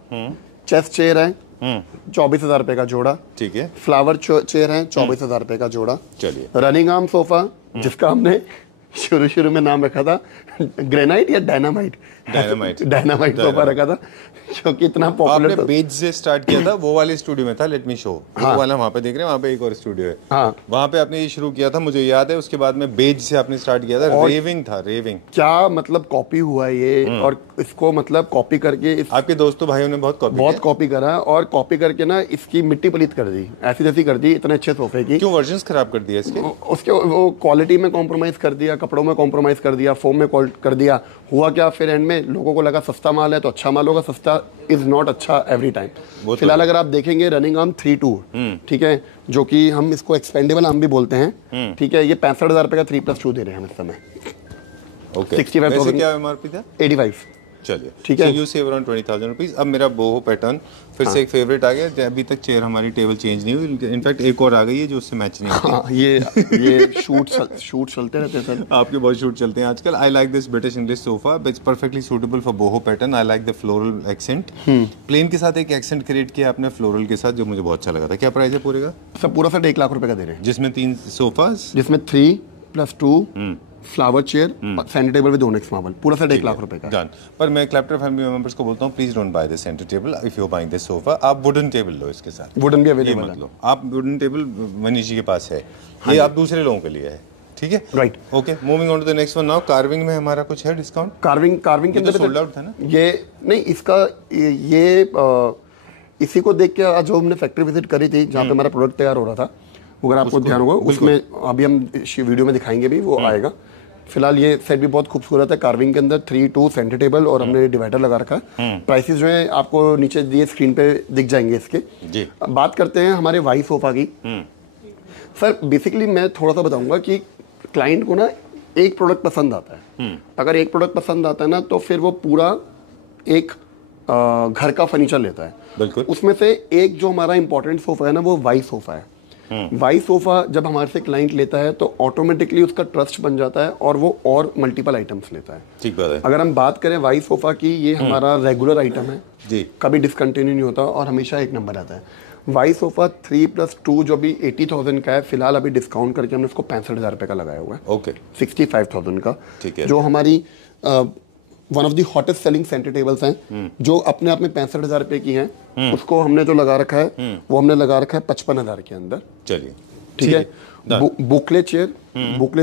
चेस्ट चेयर है 24,000 रुपये का जोड़ा। ठीक है। फ्लावर चेयर है 24,000 रुपये का जोड़ा। चलिए। रनिंग आर्म सोफा, जिसका हमने शुरू में नाम रखा था ग्रेनाइट या डायनामाइट, डायनामाइट सोफा रखा था क्योंकि इतना पॉपुलर था। बेज से स्टार्ट किया था, वो वाले स्टूडियो में था, लेट मी शो, वो वाला वहाँ पे देख रहे हैं, वहाँ पे एक और स्टूडियो है, हाँ, वहाँ पे आपने ये शुरू किया था, मुझे याद है। उसके बाद में बेज से आपने स्टार्ट किया था, रेविंग था, रेविंग क्या मतलब कॉपी हुआ ये, और इसको मतलब कॉपी करके आपके दोस्तों भाइयों ने बहुत कॉपी करा, और कॉपी करके ना इसकी मिट्टी पलीत कर दी, ऐसी जैसी कर दी, इतने अच्छे सोफे की। क्यों वर्जन्स खराब कर दिया इसके? उसके वो क्वालिटी में कॉम्प्रोमाइज कर दिया, कपड़ों में कॉम्प्रोमाइज कर दिया, फोम में कर दिया। हुआ क्या, फिर एंड में लोगों को लगा सस्ता माल है तो अच्छा माल होगा, सस्ता इज नॉट अच्छा एवरी टाइम। फिलहाल अगर आप देखेंगे रनिंग आर्म 3-2, ठीक है, जो कि हम इसको एक्सपेंडेबल आर्म भी बोलते हैं, ठीक है, ये 65,000 रुपए का 3+2 दे रहे हैं हम इस समय। ओके, 65,000 क्या एमआरपी था? 85। चलिए ठीक है, यू सेव अराउंड 20,000 रुपीज। अब मेरा बोहो पैटर्न फिर से एक फेवरेट आ गया, अभी तक चेयर हमारी टेबल चेंज नहीं हुई, इनफैक्ट एक और आ गई है जो उससे मैच नहीं होती। हाँ, ये शूट चलते रहते हैं सर, आपके बहुत शूट चलते हैं आजकल। I like this British English sofa, it's perfectly suitable for boho pattern. I like the floral accent, plain के साथ एक एक्सेंट क्रिएट किया आपने फ्लोरल के साथ, जो मुझे बहुत अच्छा लगा था। क्या प्राइस है पूरे का? सर पूरा सेट 1 लाख रुपए का दे रहे हैं, जिसमें 3 सोफास, जिसमें 3+2 flower chair, centre table with onyx marble, पूरा सेट 1 लाख रुपए का। डन। पर मैं क्लैप्टर फैमिली मेंबर्स को बोलता हूँ, please don't buy this centre table if you are buying this sofa. आप वुडन टेबल लो इसके साथ, वुडन भी अवेलेबल है। आप वुडन टेबल मनीष जी के पास है, ये आप दूसरे लोगों के लिए है, ठीक है, right. Okay, moving on to the next one now. Carving में हमारा कुछ है डिस्काउंट? कार्विंग के अंदर सोल्ड आउट था ना ये? नहीं, इसका ये इसी को देख के आज जो हमने फैक्ट्री विजिट करी थी जहाँ पे हमारा प्रोडक्ट तैयार हो रहा था, अगर आपको ध्यान होगा उसमें अभी हम वीडियो में दिखाएंगे भी, वो आएगा। फिलहाल ये सेट भी बहुत खूबसूरत है, कार्विंग के अंदर 3-2 सेंटर टेबल, और हमने डिवाइडर लगा रखा है। प्राइसेस जो है आपको नीचे दिए स्क्रीन पे दिख जाएंगे इसके जी। अब बात करते हैं हमारे वाई सोफा की। सर बेसिकली मैं थोड़ा सा बताऊंगा कि क्लाइंट को ना एक प्रोडक्ट पसंद आता है, अगर एक प्रोडक्ट पसंद आता है ना तो फिर वो पूरा एक घर का फर्नीचर लेता है। बिल्कुल। उसमें से एक जो हमारा इंपॉर्टेंट सोफा है ना, वो वाई सोफा है। वाई सोफा जब हमारे से क्लाइंट लेता है तो ऑटोमेटिकली उसका ट्रस्ट बन जाता है और वो और मल्टीपल आइटम्स लेता है। ठीक बात है। अगर हम बात करें वाई सोफा की, ये हमारा रेगुलर आइटम है जी, कभी डिसकंटिन्यू नहीं होता और हमेशा एक नंबर आता है। वाई सोफा 3+2 जो अभी 80,000 का है, फिलहाल अभी डिस्काउंट करके हमने उसको 65,000 रुपए का लगाया हुआ है। ओके, 65,000 का। ठीक है, जो हमारी one of the hottest selling centre tables हैं, जो अपने आप में 65,000 रुपए की हैं, उसको हमने जो लगा रखा है वो हमने लगा रखा है 55,000 के अंदर। चलिए ठीक है। बुकले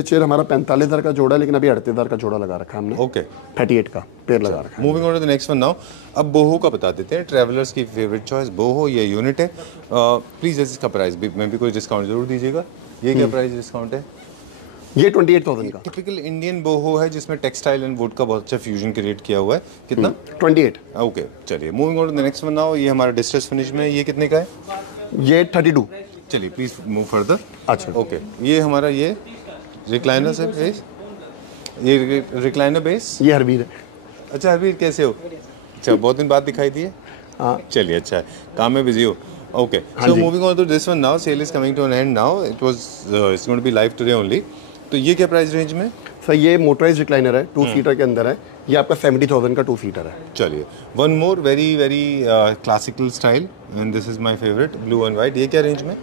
चेयर हमारा 45,000 का जोड़ा है, लेकिन अभी 38,000 का जोड़ा लगा रखा है हमने। ओके, 38 का पेयर लगा रखा है। Moving on to the next one now. अब बोहो का बता देते हैं, ट्रैवलर्स की फेवरेट चॉइस बोहो या यूनिट है। प्लीज इसका प्राइस भी मैं भी कोई डिस्काउंट जरूर दीजिएगा। ये क्या प्राइस डिस्काउंट है? ये 28,000 का टिपिकल इंडियन बोहो है, जिसमें टेक्सटाइल एंड वुड का बहुत अच्छा फ्यूजन क्रिएट किया हुआ है। कितना? 28। ओके, चलिए moving on to the next one now. ये हमारा डिस्ट्रेस फिनिश में, ये कितने का है? ये 32। चलिए प्लीज मूव फर्दर। अच्छा, ओके, ये हमारा ये रिक्लाइनर है बेस, ये रिक्लाइनर बेस, ये हरवीर है। अच्छा हरवीर, कैसे हो? अच्छा, बहुत दिन बाद दिखाई दिए। हाँ, चलिए, अच्छा है, काम में बिजी हो। Okay, so moving on to this one now. Sale is coming to an end now, it was it's going to be live today only. तो ये क्या प्राइस रेंज में? सर ये मोटराइज रिक्लाइनर है, 2 सीटर के अंदर है, ये आपका 70,000 का 2 सीटर है। चलिए, one more very very classical style, and this is my favourite, blue and white. ये क्या रेंज में?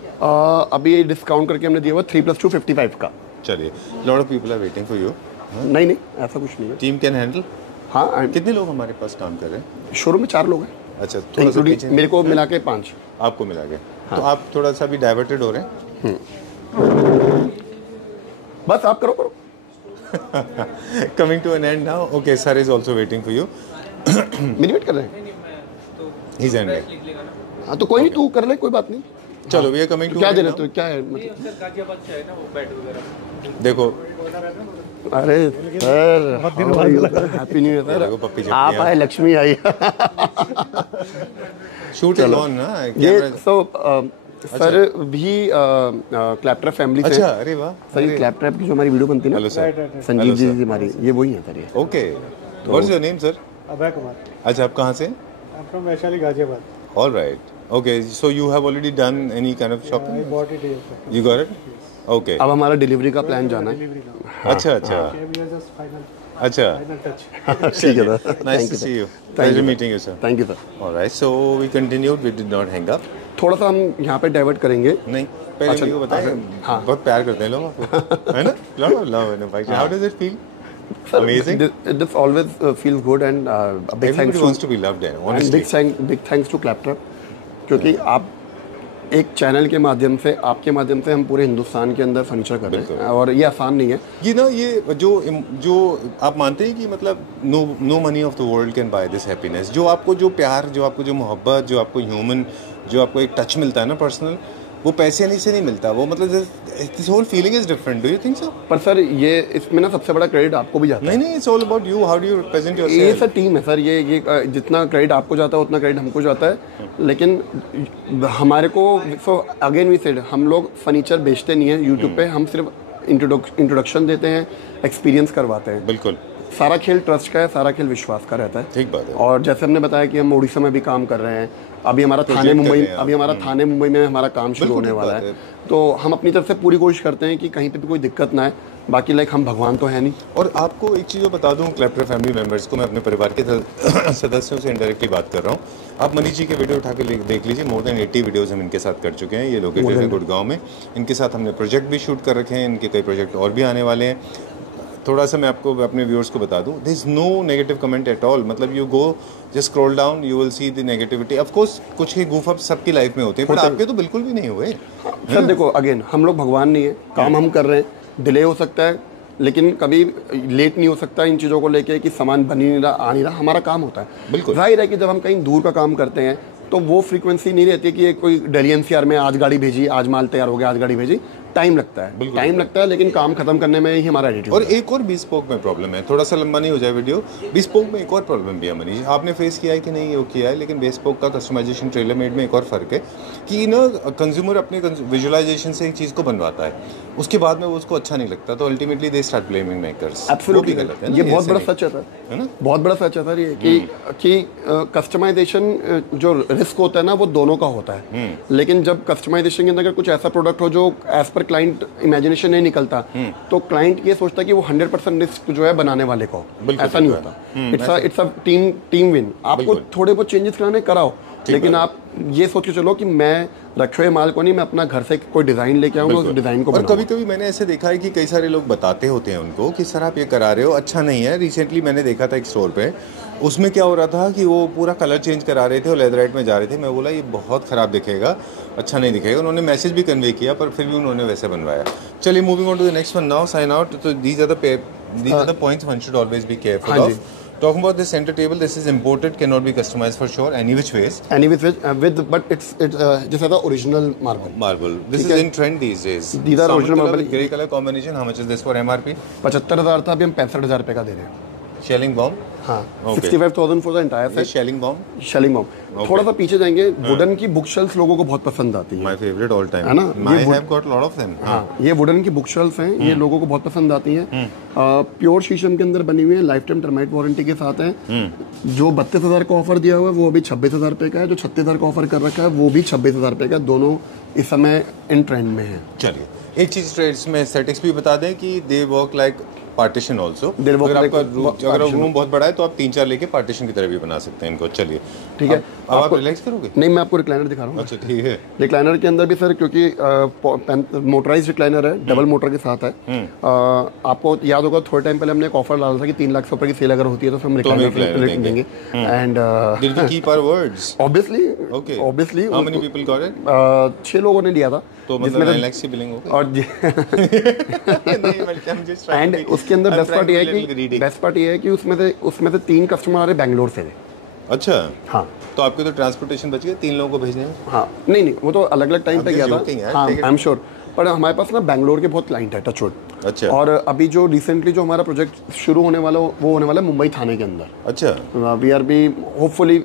अभी डिस्काउंट करके हमने दिया हुआ 3+2 55 का। चलिए, lot of people are waiting for you. नहीं, ऐसा कुछ नहीं है। Team can handle. हाँ, कितने लोग हमारे पास काम कर रहे हैं? शोरूम में 4 लोग हैं। अच्छा, थोड़ा सा पीछे मेरे को मिला के 5। आपको मिला के, तो आप थोड़ा सा भी डाइवर्टेड हो रहे हैं। बस आप करो। Coming to an end now. Okay, sir is also waiting for you. मेरी वेट कर रहे हैं। He's ending. हाँ, तो कोई नहीं, तू कर ले, कोई बात नहीं। चलो, we are coming to क्या an देना end तो क्या है देखो, अरे sir, happy new year sir. आप आए, लक्ष्मी आई। शूट इज ऑन ना। ये सो सर भी क्लैपटर फैमिली से। अच्छा, अरे वाह सर, क्लैपटर की जो हमारी वीडियो बनती है ना, संजीव जी हमारी, ये वही है सर। ये okay, what's your name sir? Abhay Kumar. अच्छा, आप कहाँ से? I am from Vaishali, Ghaziabad. Alright, okay, so you have already done any kind of shopping? I bought it here. You got it? Okay, अब हमारा डिलीवरी का प्लान जाना है। अच्छा, अच्छा, ठीक है sir, nice to see you, pleasure meeting you sir. Thank you sir. Alright, so we continued, we did not hang up. थोड़ा सा हम यहाँ पे डाइवर्ट करेंगे। नहीं, पहले को बताएं, बहुत प्यार करते हैं लोग आपको, है ना? लॉट ऑफ लव है भाई। How does it feel? Amazing. This always feels good and a big thanks wants to be loved, honestly. Big thanks to Claptrap, क्योंकि आप एक चैनल के माध्यम से, आपके माध्यम से हम पूरे हिंदुस्तान के अंदर फर्नीचर कर रहे हैं और ये आसान नहीं है। ये ना, ये जो आप मानते हैं कि मतलब no money of the world can buy this happiness, जो आपको जो प्यार, जो आपको जो मोहब्बत, जो आपको ह्यूमन, जो आपको एक टच मिलता है ना पर्सनल, वो पैसे नहीं से नहीं मिलता। वो मतलब this whole feeling is different. Do you think so? पर सर ये इसमें ना सबसे बड़ा क्रेडिट आपको भी जाता है। नहीं, it's all about you. How do you represent yourself? ये सर टीम है सर। ये जितना क्रेडिट आपको जाता है उतना क्रेडिट हमको जाता है, लेकिन हमारे को सो अगेन वी सेड, हम लोग फर्नीचर बेचते नहीं है यूट्यूब पे, हम सिर्फ इंट्रोडक्शन देते हैं, एक्सपीरियंस करवाते हैं। बिल्कुल। सारा खेल ट्रस्ट का है, सारा खेल विश्वास का रहता है। ठीक बात है। और जैसे हमने बताया कि हम उड़ीसा में भी काम कर रहे हैं, अभी हमारा थाने मुंबई में हमारा काम शुरू होने वाला है। तो हम अपनी तरफ से पूरी कोशिश करते हैं कि कहीं पे भी कोई दिक्कत ना है। बाकी लाइक हम भगवान तो है नहीं। और आपको एक चीज़ बता दूं, क्लैप्ट्रैप फैमिली मेंबर्स को, मैं अपने परिवार के सदस्यों से इनडायरेक्टली बात कर रहा हूँ। आप मनीष जी के वीडियो उठा के देख लीजिए, मोर देन 80 वीडियोस हम इनके साथ कर चुके हैं। ये लोकेटेड है गुड़गांव में। इनके साथ हमने प्रोजेक्ट भी शूट कर रखे हैं, इनके कई प्रोजेक्ट और भी आने वाले हैं। थोड़ा सा मैं आपको अपने व्यूअर्स को बता दूं, there is no negative comment at all. मतलब you go just scroll down, you will see the negativity. Of course कुछ ही goof up सबकी लाइफ में होते हैं, पर आपके तो बिल्कुल भी नहीं हुए। सर देखो, अगेन हम लोग भगवान नहीं है, काम हम कर रहे हैं, डिले हो सकता है लेकिन कभी लेट नहीं हो सकता इन चीज़ों को लेके कि सामान बन ही नहीं रहा, आ नहीं रहा। हमारा काम होता है। बिल्कुल जाहिर है कि जब हम कहीं दूर का काम करते हैं तो वो फ्रीक्वेंसी नहीं रहती कि कोई दिल्ली एनसीआर में आज गाड़ी भेजी, आज माल तैयार हो गया, आज गाड़ी भेजी। टाइम लगता है, लेकिन काम खत्म करने में ही हमारा एटीट्यूड। और एक और बिस्पोक में प्रॉब्लम है, थोड़ा सा लंबा नहीं हो जाए वीडियो। बिस्पोक में एक और प्रॉब्लम भी है मनीष, आपने फेस किया है कि नहीं? वो किया है, लेकिन बिस्पोक का कस्टमाइजेशन ट्रेलर मेड में एक और फर्क है कि ना कंज्यूमर अपने विजुअलाइजेशन से एक चीज़ को बनवाता है, उसके बाद में वो उसको अच्छा नहीं लगता, तो ultimately they start blaming makers. Absolutely गलत है। ये बहुत बड़ा सच है ना, बहुत बड़ा सच है सर ये कि कस्टमाइजेशन जो रिस्क होता है ना वो दोनों का होता है। लेकिन जब कस्टमाइजेशन के अंदर कुछ ऐसा प्रोडक्ट हो जो एज पर क्लाइंट इमेजिनेशन नहीं निकलता, तो क्लाइंट ये सोचता है कि वो 100% रिस्क जो है बनाने वाले को, ऐसा नहीं होता। It's a team win. आपको थोड़े बहुत चेंजेस कराने कराओ, लेकिन आप ये सोच के चलो कि मैं रखे हुए माल को नहीं, मैं अपना घर से कोई डिज़ाइन लेके आऊँगा, उस डिज़ाइन को। और कभी कभी मैंने ऐसे देखा है कि कई सारे लोग बताते होते हैं उनको कि सर आप ये करा रहे हो, अच्छा नहीं है। रिसेंटली मैंने देखा था एक स्टोर पे, उसमें क्या हो रहा था कि वो पूरा कलर चेंज करा रहे थे और लेदराइट में जा रहे थे। मैं बोला ये बहुत ख़राब दिखेगा, अच्छा नहीं दिखेगा। उन्होंने मैसेज भी कन्वे किया, पर फिर भी उन्होंने वैसे बनवाया। चलिए moving on to the next one now, sign out. तो these are the points one should always be careful of. Talking about this center table, this is imported, cannot be customized for sure, any which ways. But it's just the original marble. This is in trend these days. These are original marble. Grey color combination. How much is this for MRP? 75,000 था, अभी हम 65,000 रुपए का दे रहे हैं। Shelling bomb? हाँ, 65,000 for the entire set. Shelling bomb? Shelling bomb. थोड़ा सा पीछे जाएंगे, वुडन की बुक शेल्फ लोगों को बहुत पसंद आती है। My favorite all time. है ना? I have got lot of them. हाँ, ये वुडन की बुक शेल्फ हैं, ये लोगों को बहुत पसंद आती हैं। प्योर शीशम के अंदर बनी हुई है, लाइफ टाइम टर्माइट वारंटी के साथ है। जो 32,000 का ऑफर दिया हुआ है वो अभी 26,000 रुपए का है। जो 36,000 का ऑफर कर रखा है वो भी 26,000 रुपए का। दोनों इस समय इन ट्रेंड में है। चलिए एक चीज ट्रेड्स में एस्थेटिक्स भी बता दें कि they work like partition also. अगर आपका रूम बहुत बड़ा है तो आप 3-4 लेके पार्टीशन की तरह भी बना सकते हैं इनको। चलिए ठीक है, अब आप रिलैक्स करोगे? नहीं, मैं आपको रिक्लाइनर दिखा रहा हूँ। अच्छा ठीक है। रिक्लाइनर के अंदर भी सर, क्योंकि मोटराइज रिक्लाइनर है, डबल मोटर के साथ है। आपको याद होगा थोड़े टाइम पहले हमने एक ऑफर डाला था कि 3 लाख से ऊपर की सेल अगर होती है तो हम रिक्लाइनर देंगे। And did we keep our words? Obviously. How many people got it? 6 लोगों ने लिया था, तो मतलब 9 लाख की बिलिंग हो गई। और एंड उसके अंदर बेस्ट पार्ट ये है कि उसमें से 3 कस्टमर आ रहे बैंगलोर से। अच्छा हाँ, तो आपके तो ट्रांसपोर्टेशन बच गया 3 लोगों को भेजने में? हाँ, नहीं वो तो अलग अलग टाइम पे गया था। हाँ, आई एम श्योर। पर हमारे पास ना बैंगलोर के बहुत क्लाइंट है, टचवुड। अच्छा। और अभी जो रिसेंटली जो हमारा प्रोजेक्ट शुरू होने वाला वो होने वाला है मुंबई थाने के अंदर। अच्छा। We are be hopefully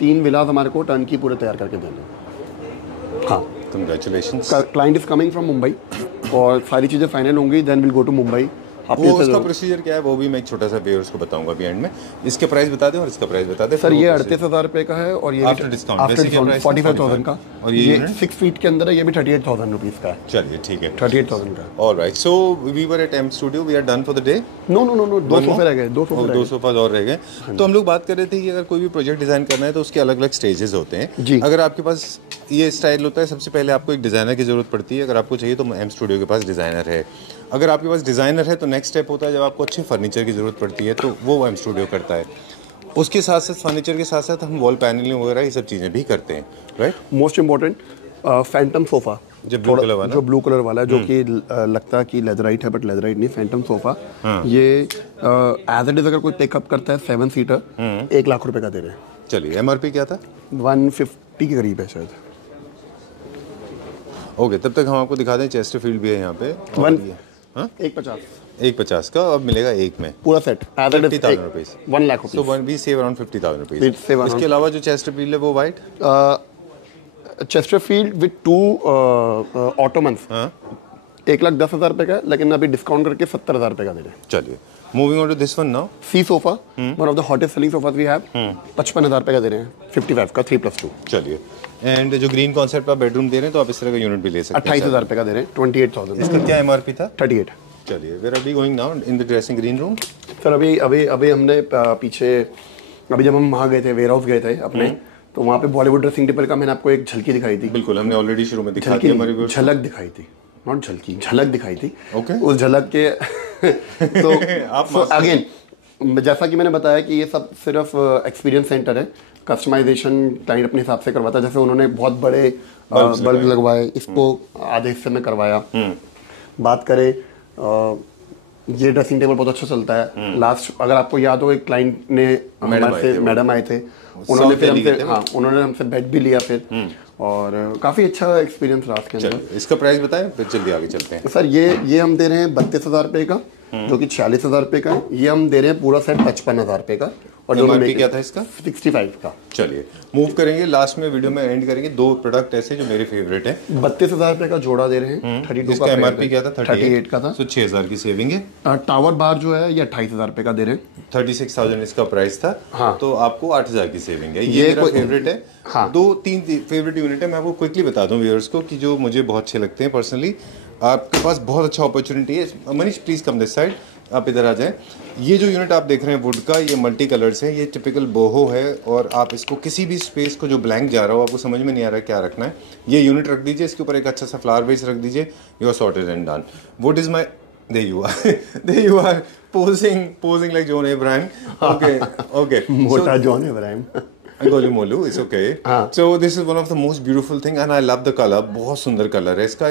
3 villas हमारे को टर्न की पूरे तैयार करके देंगे। हाँ, congratulations. Client is coming from Mumbai और सारी चीज़ें फाइनल होंगी, then will go to Mumbai. वो उसका प्रोसीजर क्या है वो भी मैं एक छोटा सा व्यूअर्स को बताऊंगा अभी एंड में। इसके प्राइस बता दें और इसका प्राइस बता दें। सर ये 38,000 रुपए का है और ये आफ्टर डिस्काउंट 45,000 का, और ये 6 फीट के अंदर है, ये भी 38,000 रुपीज का है। चलिए ठीक है, 38,000 का। Alright, so we were at M studio, we are done for the day. No, 2 सोफे रह गए, 2 सोफा और रह गए। तो हम लोग बात कर रहे थे कि अगर कोई भी प्रोजेक्ट डिजाइन करना है तो उसके अलग अलग स्टेजेस होते हैं। अगर आपके पास ये स्टाइल होता है, सबसे पहले आपको एक डिजाइनर की जरूरत पड़ती है। अगर आपको चाहिए तो एम स्टूडियो के पास डिजाइनर है। अगर आपके पास डिजाइनर है तो नेक्स्ट स्टेप होता है जब आपको अच्छे फर्नीचर की जरूरत पड़ती है तो वो एम स्टूडियो करता है। उसके साथ साथ फर्नीचर के साथ साथ हम वॉल पैनलिंग वगैरह ये सब चीजें भी करते हैं, right. Most important Phantom sofa जो ब्लू कलर वाला है, जो कि लगता है कि लेदराइट है बट लेदराइट नहीं, फैंटम सोफा। ये एज इट इज अगर कोई टेकअप करता है 7 सीटर 1 लाख रुपए का दे रहे हैं। चलिए, एमआरपी क्या था? 150 के करीब है शायद। ओके, तब तक हम आपको दिखा दें चेस्टरफील्ड भी है यहाँ पे। 150 का अब मिलेगा एक में पूरा set, 50,000 rupees, 1 lakh rupees. So we save around 50,000 rupees. इसके अलावा जो चेस्टरफील्ड है वो वाइट चेस्टरफील्ड विद 2 ऑटोमन्स 1,10,000 रुपए का है, लेकिन अभी डिस्काउंट करके 70,000 रुपए का दे रहे हैं। चलिए, moving on to this one now. C sofa, one of the hottest selling sofas we have, 55,000 रुपए का दे रहे हैं, 55 का 3+2। चलिए, एंड जो ग्रीन कॉन्सेप्ट आप बेडरूम दे रहे हैं तो आप इस तरह का यूनिट भी ले सकते हैं। 28,000 रुपए का दे रहे हैं, 28,000। इसका क्या एमआरपी था? 38। चलिए, where are we going now in the dressing green room? Sir अभी हमने पीछे अभी जब हम वहाँ गए थे, वेयर हाउस गए थे अपने, तो वहाँ पे बॉलीवुड ड्रेसिंग टेबल का मैंने आपको एक झलकी दिखाई थी। बिल्कुल, हमने ऑलरेडी शुरू में दिखा दिया, हमारे झलक दिखाई थी, नॉट झलकी, झलक दिखाई थी। ओके, उस झलक के तो अगेन जैसा कि मैंने बताया कि ये सब सिर्फ एक्सपीरियंस सेंटर है। कस्टमाइजेशन क्लाइंट अपने हिसाब से करवाता है। जैसे उन्होंने बहुत बड़े बल्ब लगवाए, इसको आधे हिस्से में करवाया। बात करें ये ड्रेसिंग टेबल बहुत अच्छा चलता है। लास्ट अगर आपको याद हो, एक क्लाइंट ने मैडम आए थे, उन्होंने फिर हमसे उन्होंने हमसे बेड भी लिया फिर, और काफ़ी अच्छा एक्सपीरियंस रहा उसके अंदर। इसका प्राइस बताएं फिर जल्दी आगे चलते हैं। सर ये हम दे रहे हैं 32,000 रुपये का, जो कि 40,000 रुपये का है। ये हम दे रहे हैं पूरा सेट 55,000 रुपये का। और एमआरपी क्या था इसका? 65 का। चलिए, मूव करेंगे, लास्ट में वीडियो में एंड करेंगे। 2 प्रोडक्ट ऐसे जो मेरे फेवरेट है। 32,000 रुपये का जोड़ा दे रहे हैं। 32 इसका एमआरपी क्या था? 38 का था। तो 6,000 की सेविंग है। टावर बार जो है ये 28,000 रुपये का दे रहे हैं। 36,000 इसका प्राइस था। हाँ, तो आपको 8,000 की सेविंग है। ये मेरा फेवरेट है। हाँ, 2-3 फेवरेट यूनिट है। मैं आपको क्विकली बता दूं व्यूअर्स को कि जो मुझे बहुत अच्छे लगते हैं पर्सनली। आपके पास बहुत अच्छा अपॉर्चुनिटी है। Manish please come this side, आप इधर आ जाएं। ये जो यूनिट आप देख रहे हैं वुड का, ये मल्टी कलर्स है, ये टिपिकल बोहो है। और आप इसको किसी भी स्पेस को जो ब्लैंक जा रहा हो, आपको समझ में नहीं आ रहा क्या रखना है, ये यूनिट रख दीजिए, इसके ऊपर एक अच्छा सा फ्लावर बेस रख दीजिए, you are sorted and done. Wood is my there you are posing like John Abraham. Okay. Mota John Abraham. I call you Molu, it's okay. So this is one of the most beautiful thing and I love the color. बहुत सुंदर colour है इसका.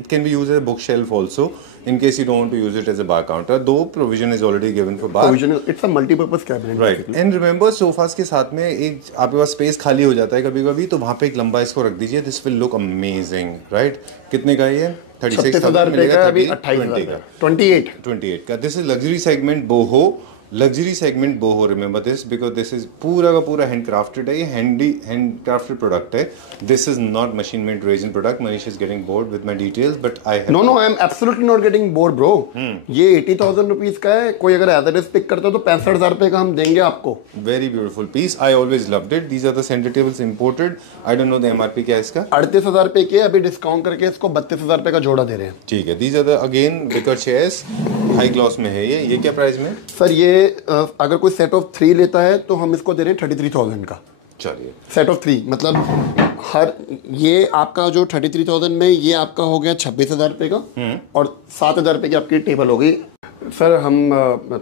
It can be used as a bookshelf also in case you don't want to use it as a bar counter. Though provision is already given for bar. Provision, it's a multi-purpose cabinet. Right. Basically. And remember sofas के साथ में एक आपके पास space खाली हो जाता है कभी-कभी, तो वहाँ पे एक लंबा इसको रख दीजिए. This will look amazing, right? कितने का ये? 36,000 मिलेगा, अभी 28,000 का. 28 का. This is luxury segment boho. Luxury segment boho, remember this because this is पूरा का पूरा हैंड क्राफ्टेड है. ये हैंड क्राफ्टेड प्रोडक्ट है. This is not machine made resin product. Manish is getting bored with my details but I have no I am absolutely not getting bored bro. ये 80,000 rupees का है. कोई अगर एज इट इज पिक करता है तो 65,000 रुपए का हम देंगे आपको. Very beautiful piece. I always loved it. These are the centre tables imported. I don't know the MRP क्या है इसका. 38,000 रुपए के. अभी डिस्काउंट करके इसको 32,000 रुपए का जोड़ा दे रहे हैं. ठीक है. These are the again wicker chairs. High class में है ये क्या प्राइस में? सर ये अगर कोई सेट ऑफ 3 लेता है तो हम इसको दे रहे हैं 33,000 का. चलिए. सेट ऑफ 3 मतलब हर ये आपका जो 33,000 में ये आपका हो गया 26,000 रुपए का और 7,000 रुपए की आपकी टेबल हो गई. सर हम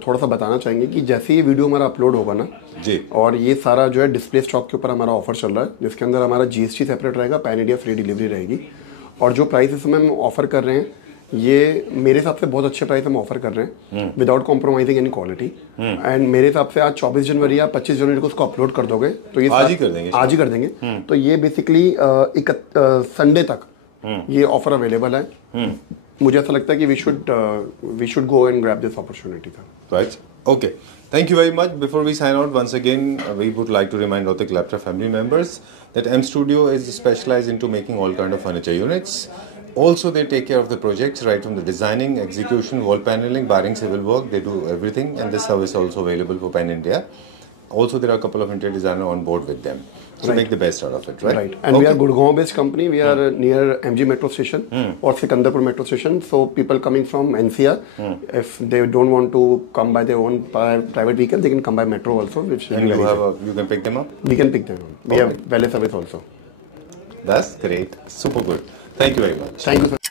थोड़ा सा बताना चाहेंगे कि जैसे ये वीडियो हमारा अपलोड होगा ना जी, और ये सारा जो है डिस्प्ले स्टॉक के ऊपर हमारा ऑफर चल रहा है, जिसके अंदर हमारा जीएसटी सेपरेट रहेगा, पैन इंडिया फ्री डिलीवरी रहेगी. और जो प्राइस इस समय हम ऑफर कर रहे हैं ये मेरे हिसाब से बहुत अच्छे प्राइस हम ऑफर कर रहे हैं without compromising any quality. And मेरे हिसाब से आज 24 जनवरी या 25 जनवरी को उसको अपलोड कर दोगे तो ये आज ही कर देंगे. तो ये बेसिकली संडे तक ये ऑफर अवेलेबल है. मुझे ऐसा लगता है कि we should go and grab this opportunity. Right. Okay. Thank you very much. Before we sign out, once again, we would like to remind all the Claptra family members that M Studio is specialized into making all kind of furniture units. Also, they take care of the projects right from the designing, execution, wall paneling, wiring, civil work. They do everything, and this service is also available for Pan India. Also, there are a couple of interior designers on board with them. So make the best out of it, right? Right. And we are Gurgaon-based company. We are near MG Metro Station or Sikandarpur Metro Station. So people coming from NCR, if they don't want to come by their own private vehicle, they can come by metro also. Which and you can pick them up? We can pick them up. We have valet service also. That's great. Super good. Thank you very much. Thank you, sir.